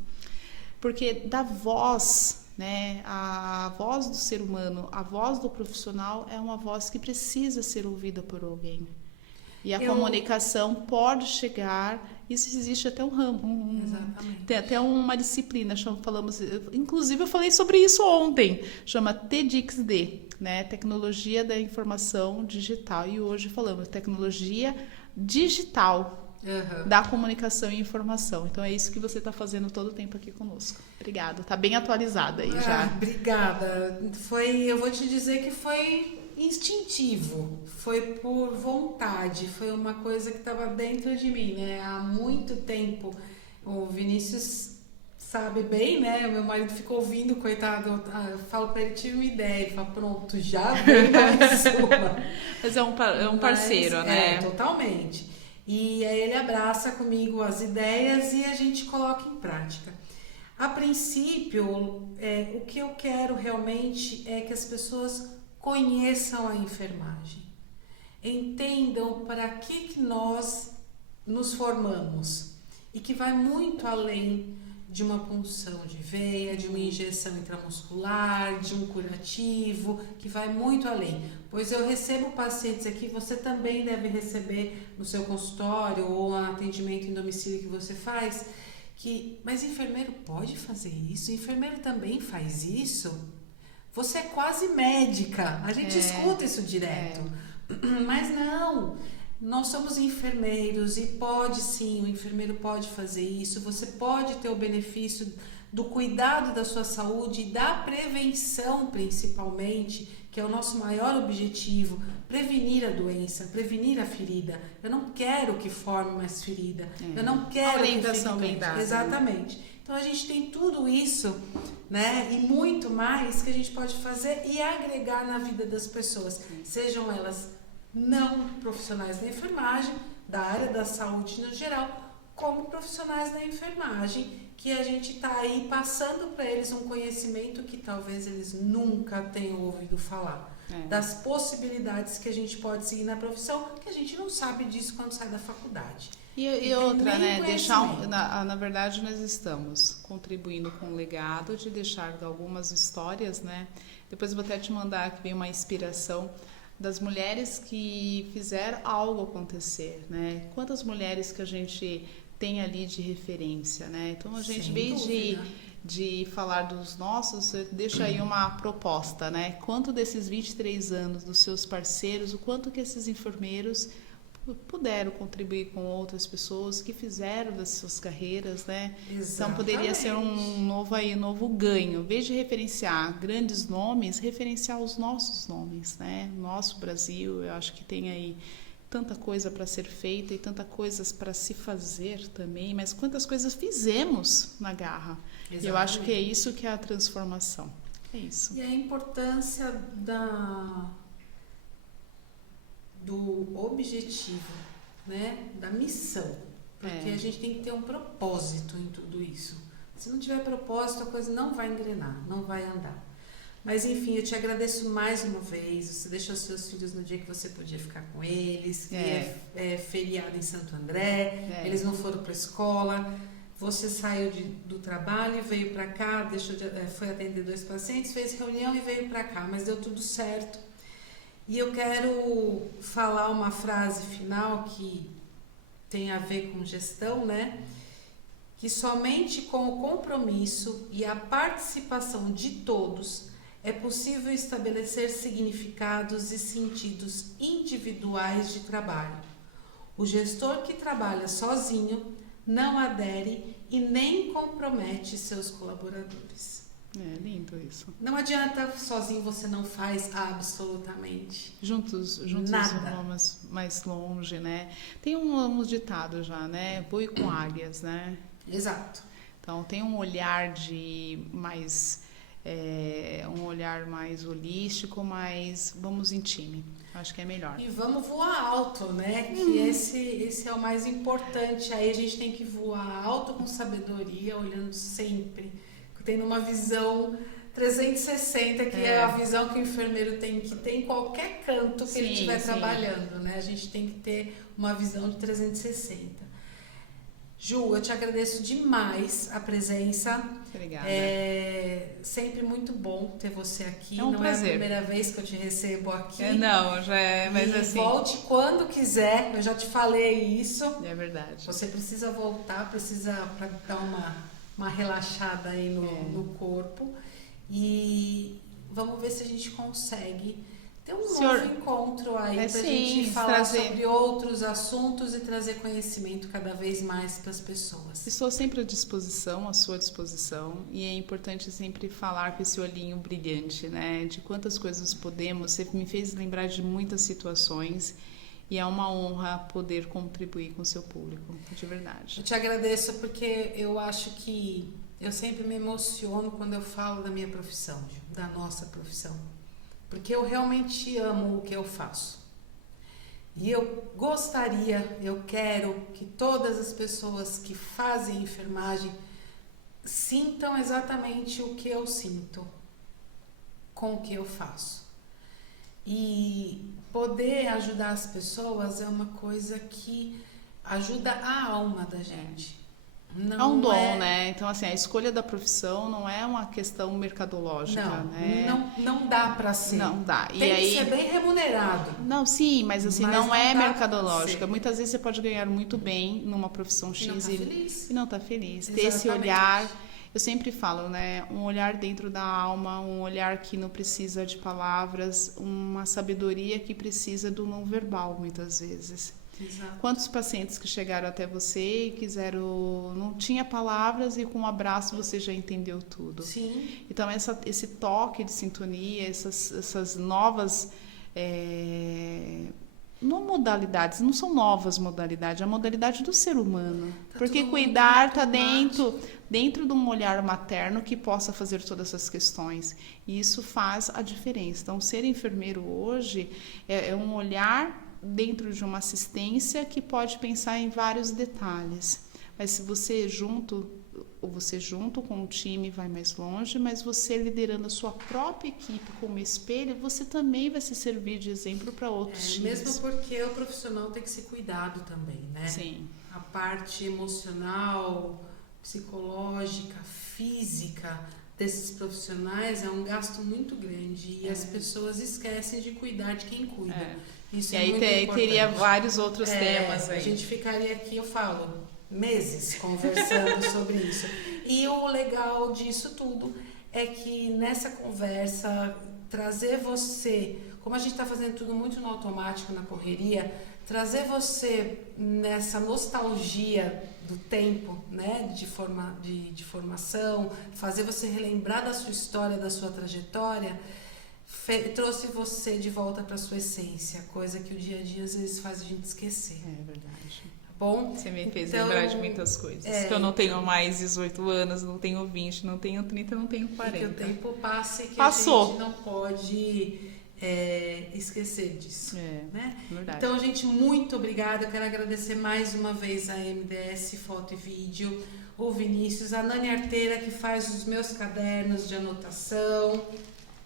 Porque da voz, né, a voz do ser humano, a voz do profissional é uma voz que precisa ser ouvida por alguém. E a comunicação pode chegar, isso existe até um ramo, tem até uma disciplina, inclusive eu falei sobre isso ontem, chama TEDxD, né, Tecnologia da Informação Digital, e hoje falamos tecnologia digital da comunicação e informação. Então é isso que você está fazendo todo o tempo aqui conosco. Obrigada, está bem atualizada aí já. Obrigada, eu vou te dizer que foi instintivo, foi por vontade, foi uma coisa que estava dentro de mim, né? Há muito tempo. O Vinícius sabe bem, né? O meu marido ficou ouvindo, coitado, eu falo para ele, tive uma ideia, ele fala, pronto, já vem mais uma. Mas é um parceiro, né? Totalmente. E aí ele abraça comigo as ideias e a gente coloca em prática. A princípio, o que eu quero realmente é que as pessoas conheçam a enfermagem, entendam para que nós nos formamos e que vai muito além de uma punção de veia, de uma injeção intramuscular, de um curativo, que vai muito além. Pois eu recebo pacientes aqui, você também deve receber no seu consultório ou no atendimento em domicílio que você faz, mas enfermeiro pode fazer isso? Enfermeiro também faz isso? Você é quase médica, a gente escuta isso direto, mas não, nós somos enfermeiros e pode sim, o enfermeiro pode fazer isso, você pode ter o benefício do cuidado da sua saúde e da prevenção principalmente, que é o nosso maior objetivo, prevenir a doença, prevenir a ferida. Eu não quero que forme mais ferida, eu não quero orientação bem dada. Exatamente. Então a gente tem tudo isso, né, e muito mais que a gente pode fazer e agregar na vida das pessoas, sejam elas não profissionais da enfermagem, da área da saúde no geral, como profissionais da enfermagem, que a gente está aí passando para eles um conhecimento que talvez eles nunca tenham ouvido falar. Das possibilidades que a gente pode seguir na profissão, que a gente não sabe disso quando sai da faculdade. E outra, né? Na verdade, nós estamos contribuindo com o legado de deixar algumas histórias, né? Depois eu vou até te mandar que vem uma inspiração das mulheres que fizeram algo acontecer, né? Quantas mulheres que a gente tem ali de referência, né? Então a gente, em vez de falar dos nossos, deixa aí uma proposta, né? Quanto desses 23 anos dos seus parceiros, o quanto que esses enfermeiros puderam contribuir com outras pessoas que fizeram das suas carreiras, né? Exatamente. Então poderia ser um novo ganho. Em vez de referenciar grandes nomes, referenciar os nossos nomes, né? Nosso Brasil, eu acho que tem aí tanta coisa para ser feita e tanta coisas para se fazer também, mas quantas coisas fizemos na Garra. Exatamente. Eu acho que é isso que é a transformação. É isso. E a importância do objetivo, né? Da missão. Porque a gente tem que ter um propósito em tudo isso. Se não tiver propósito, a coisa não vai engrenar, não vai andar. Mas enfim, eu te agradeço mais uma vez. Você deixou seus filhos no dia que você podia ficar com eles, que é feriado em Santo André, eles não foram para a escola. você saiu do trabalho, veio para cá, foi atender 2 pacientes, fez reunião e veio para cá, mas deu tudo certo. E eu quero falar uma frase final que tem a ver com gestão, né? Que somente com o compromisso e a participação de todos é possível estabelecer significados e sentidos individuais de trabalho. O gestor que trabalha sozinho não adere e nem compromete seus colaboradores. É lindo isso. Não adianta sozinho, você não faz absolutamente Juntos nada. vamos mais longe, né? Tem um ditado já, né? Boi com águias, né? Exato. Então tem um olhar um olhar mais holístico, mas vamos em time. Acho que é melhor. E vamos voar alto, né? Que esse é o mais importante. Aí a gente tem que voar alto com sabedoria, olhando sempre, tendo uma visão 360, que é a visão que o enfermeiro tem que ter em qualquer canto que ele estiver trabalhando, né? A gente tem que ter uma visão de 360. Ju, eu te agradeço demais a presença. Obrigada. É sempre muito bom ter você aqui. É um prazer. Não é a primeira vez que eu te recebo aqui. Não, já é, mas e assim... volte quando quiser, eu já te falei isso. É verdade. Você precisa voltar, precisa pra dar uma relaxada aí no corpo. E vamos ver se a gente consegue ter um novo encontro aí pra gente falar sobre outros assuntos e trazer conhecimento cada vez mais para as pessoas. Estou sempre à sua disposição, e é importante sempre falar com esse olhinho brilhante, né? De quantas coisas podemos. Você me fez lembrar de muitas situações e é uma honra poder contribuir com o seu público, de verdade. Eu te agradeço porque eu acho que eu sempre me emociono quando eu falo da minha profissão, da nossa profissão. Porque eu realmente amo o que eu faço. E eu quero que todas as pessoas que fazem enfermagem sintam exatamente o que eu sinto com o que eu faço. E poder ajudar as pessoas é uma coisa que ajuda a alma da gente. É um dom, né? Então, assim, a escolha da profissão não é uma questão mercadológica, né? Não dá pra ser. Não dá. Tem que ser bem remunerado. Não, sim, mas assim, não é mercadológica. Muitas vezes você pode ganhar muito bem numa profissão X e não tá feliz. Ter esse olhar, eu sempre falo, né? Um olhar dentro da alma, um olhar que não precisa de palavras, uma sabedoria que precisa do não verbal, muitas vezes. Exato. Quantos pacientes que chegaram até você e não tinha palavras e com um abraço você já entendeu tudo. Sim. Então esse toque de sintonia, essas novas não modalidades, não são novas modalidades, é a modalidade do ser humano. Porque cuidar está dentro de um olhar materno que possa fazer todas essas questões. E isso faz a diferença. Então ser enfermeiro hoje é um olhar dentro de uma assistência que pode pensar em vários detalhes, mas se você junto com o time vai mais longe, mas você liderando a sua própria equipe como espelho, você também vai se servir de exemplo para outros times. Mesmo porque o profissional tem que ser cuidado também, né? Sim. A parte emocional, psicológica, física desses profissionais é um gasto muito grande e as pessoas esquecem de cuidar de quem cuida. Isso e é aí muito importante. Teria vários outros temas aí. A gente ficaria aqui, eu falo, meses conversando sobre isso. E o legal disso tudo é que nessa conversa, trazer você, como a gente está fazendo tudo muito no automático, na correria, trazer você nessa nostalgia do tempo, né, de formação, fazer você relembrar da sua história, da sua trajetória, trouxe você de volta para sua essência, coisa que o dia a dia às vezes faz a gente esquecer. É verdade. Bom, você me fez lembrar de muitas coisas. Que eu não tenho mais 18 anos, não tenho 20, não tenho 30, não tenho 40. Que o tempo passe que Passou. A gente não pode esquecer disso. Né? Verdade. Então, gente, muito obrigada. Eu quero agradecer mais uma vez a MDS Foto e Vídeo, o Vinícius, a Nani Arteira, que faz os meus cadernos de anotação.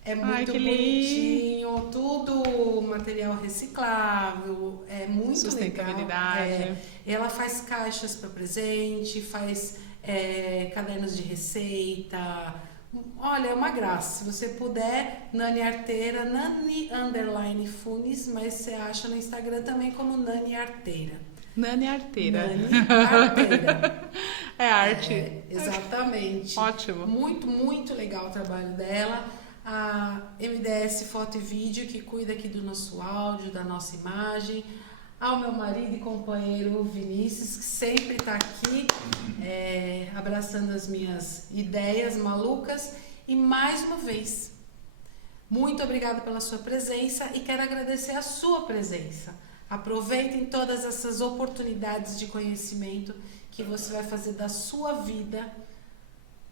É muito bonitinho, tudo material reciclável, é muito sustentabilidade. legal. Ela faz caixas para presente, faz cadernos de receita. Olha, é uma graça. Se você puder, Nani Arteira, Nani_Funes, mas você acha no Instagram também como Nani Arteira. Nani Arteira. Nani Arteira. É arte. Exatamente. Ótimo. Muito, muito legal o trabalho dela. A MDS Foto e Vídeo, que cuida aqui do nosso áudio, da nossa imagem. Ao meu marido e companheiro Vinícius, que sempre está aqui abraçando as minhas ideias malucas. E mais uma vez, muito obrigada pela sua presença e quero agradecer a sua presença. Aproveitem todas essas oportunidades de conhecimento que você vai fazer da sua vida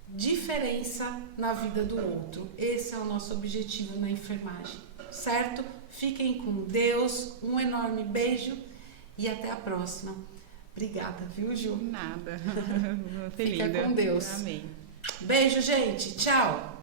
diferença na vida do outro. Esse é o nosso objetivo na enfermagem, certo? Fiquem com Deus, um enorme beijo e até a próxima. Obrigada, viu, Ju? Nada. Fica com Deus. Amém. Beijo, gente. Tchau.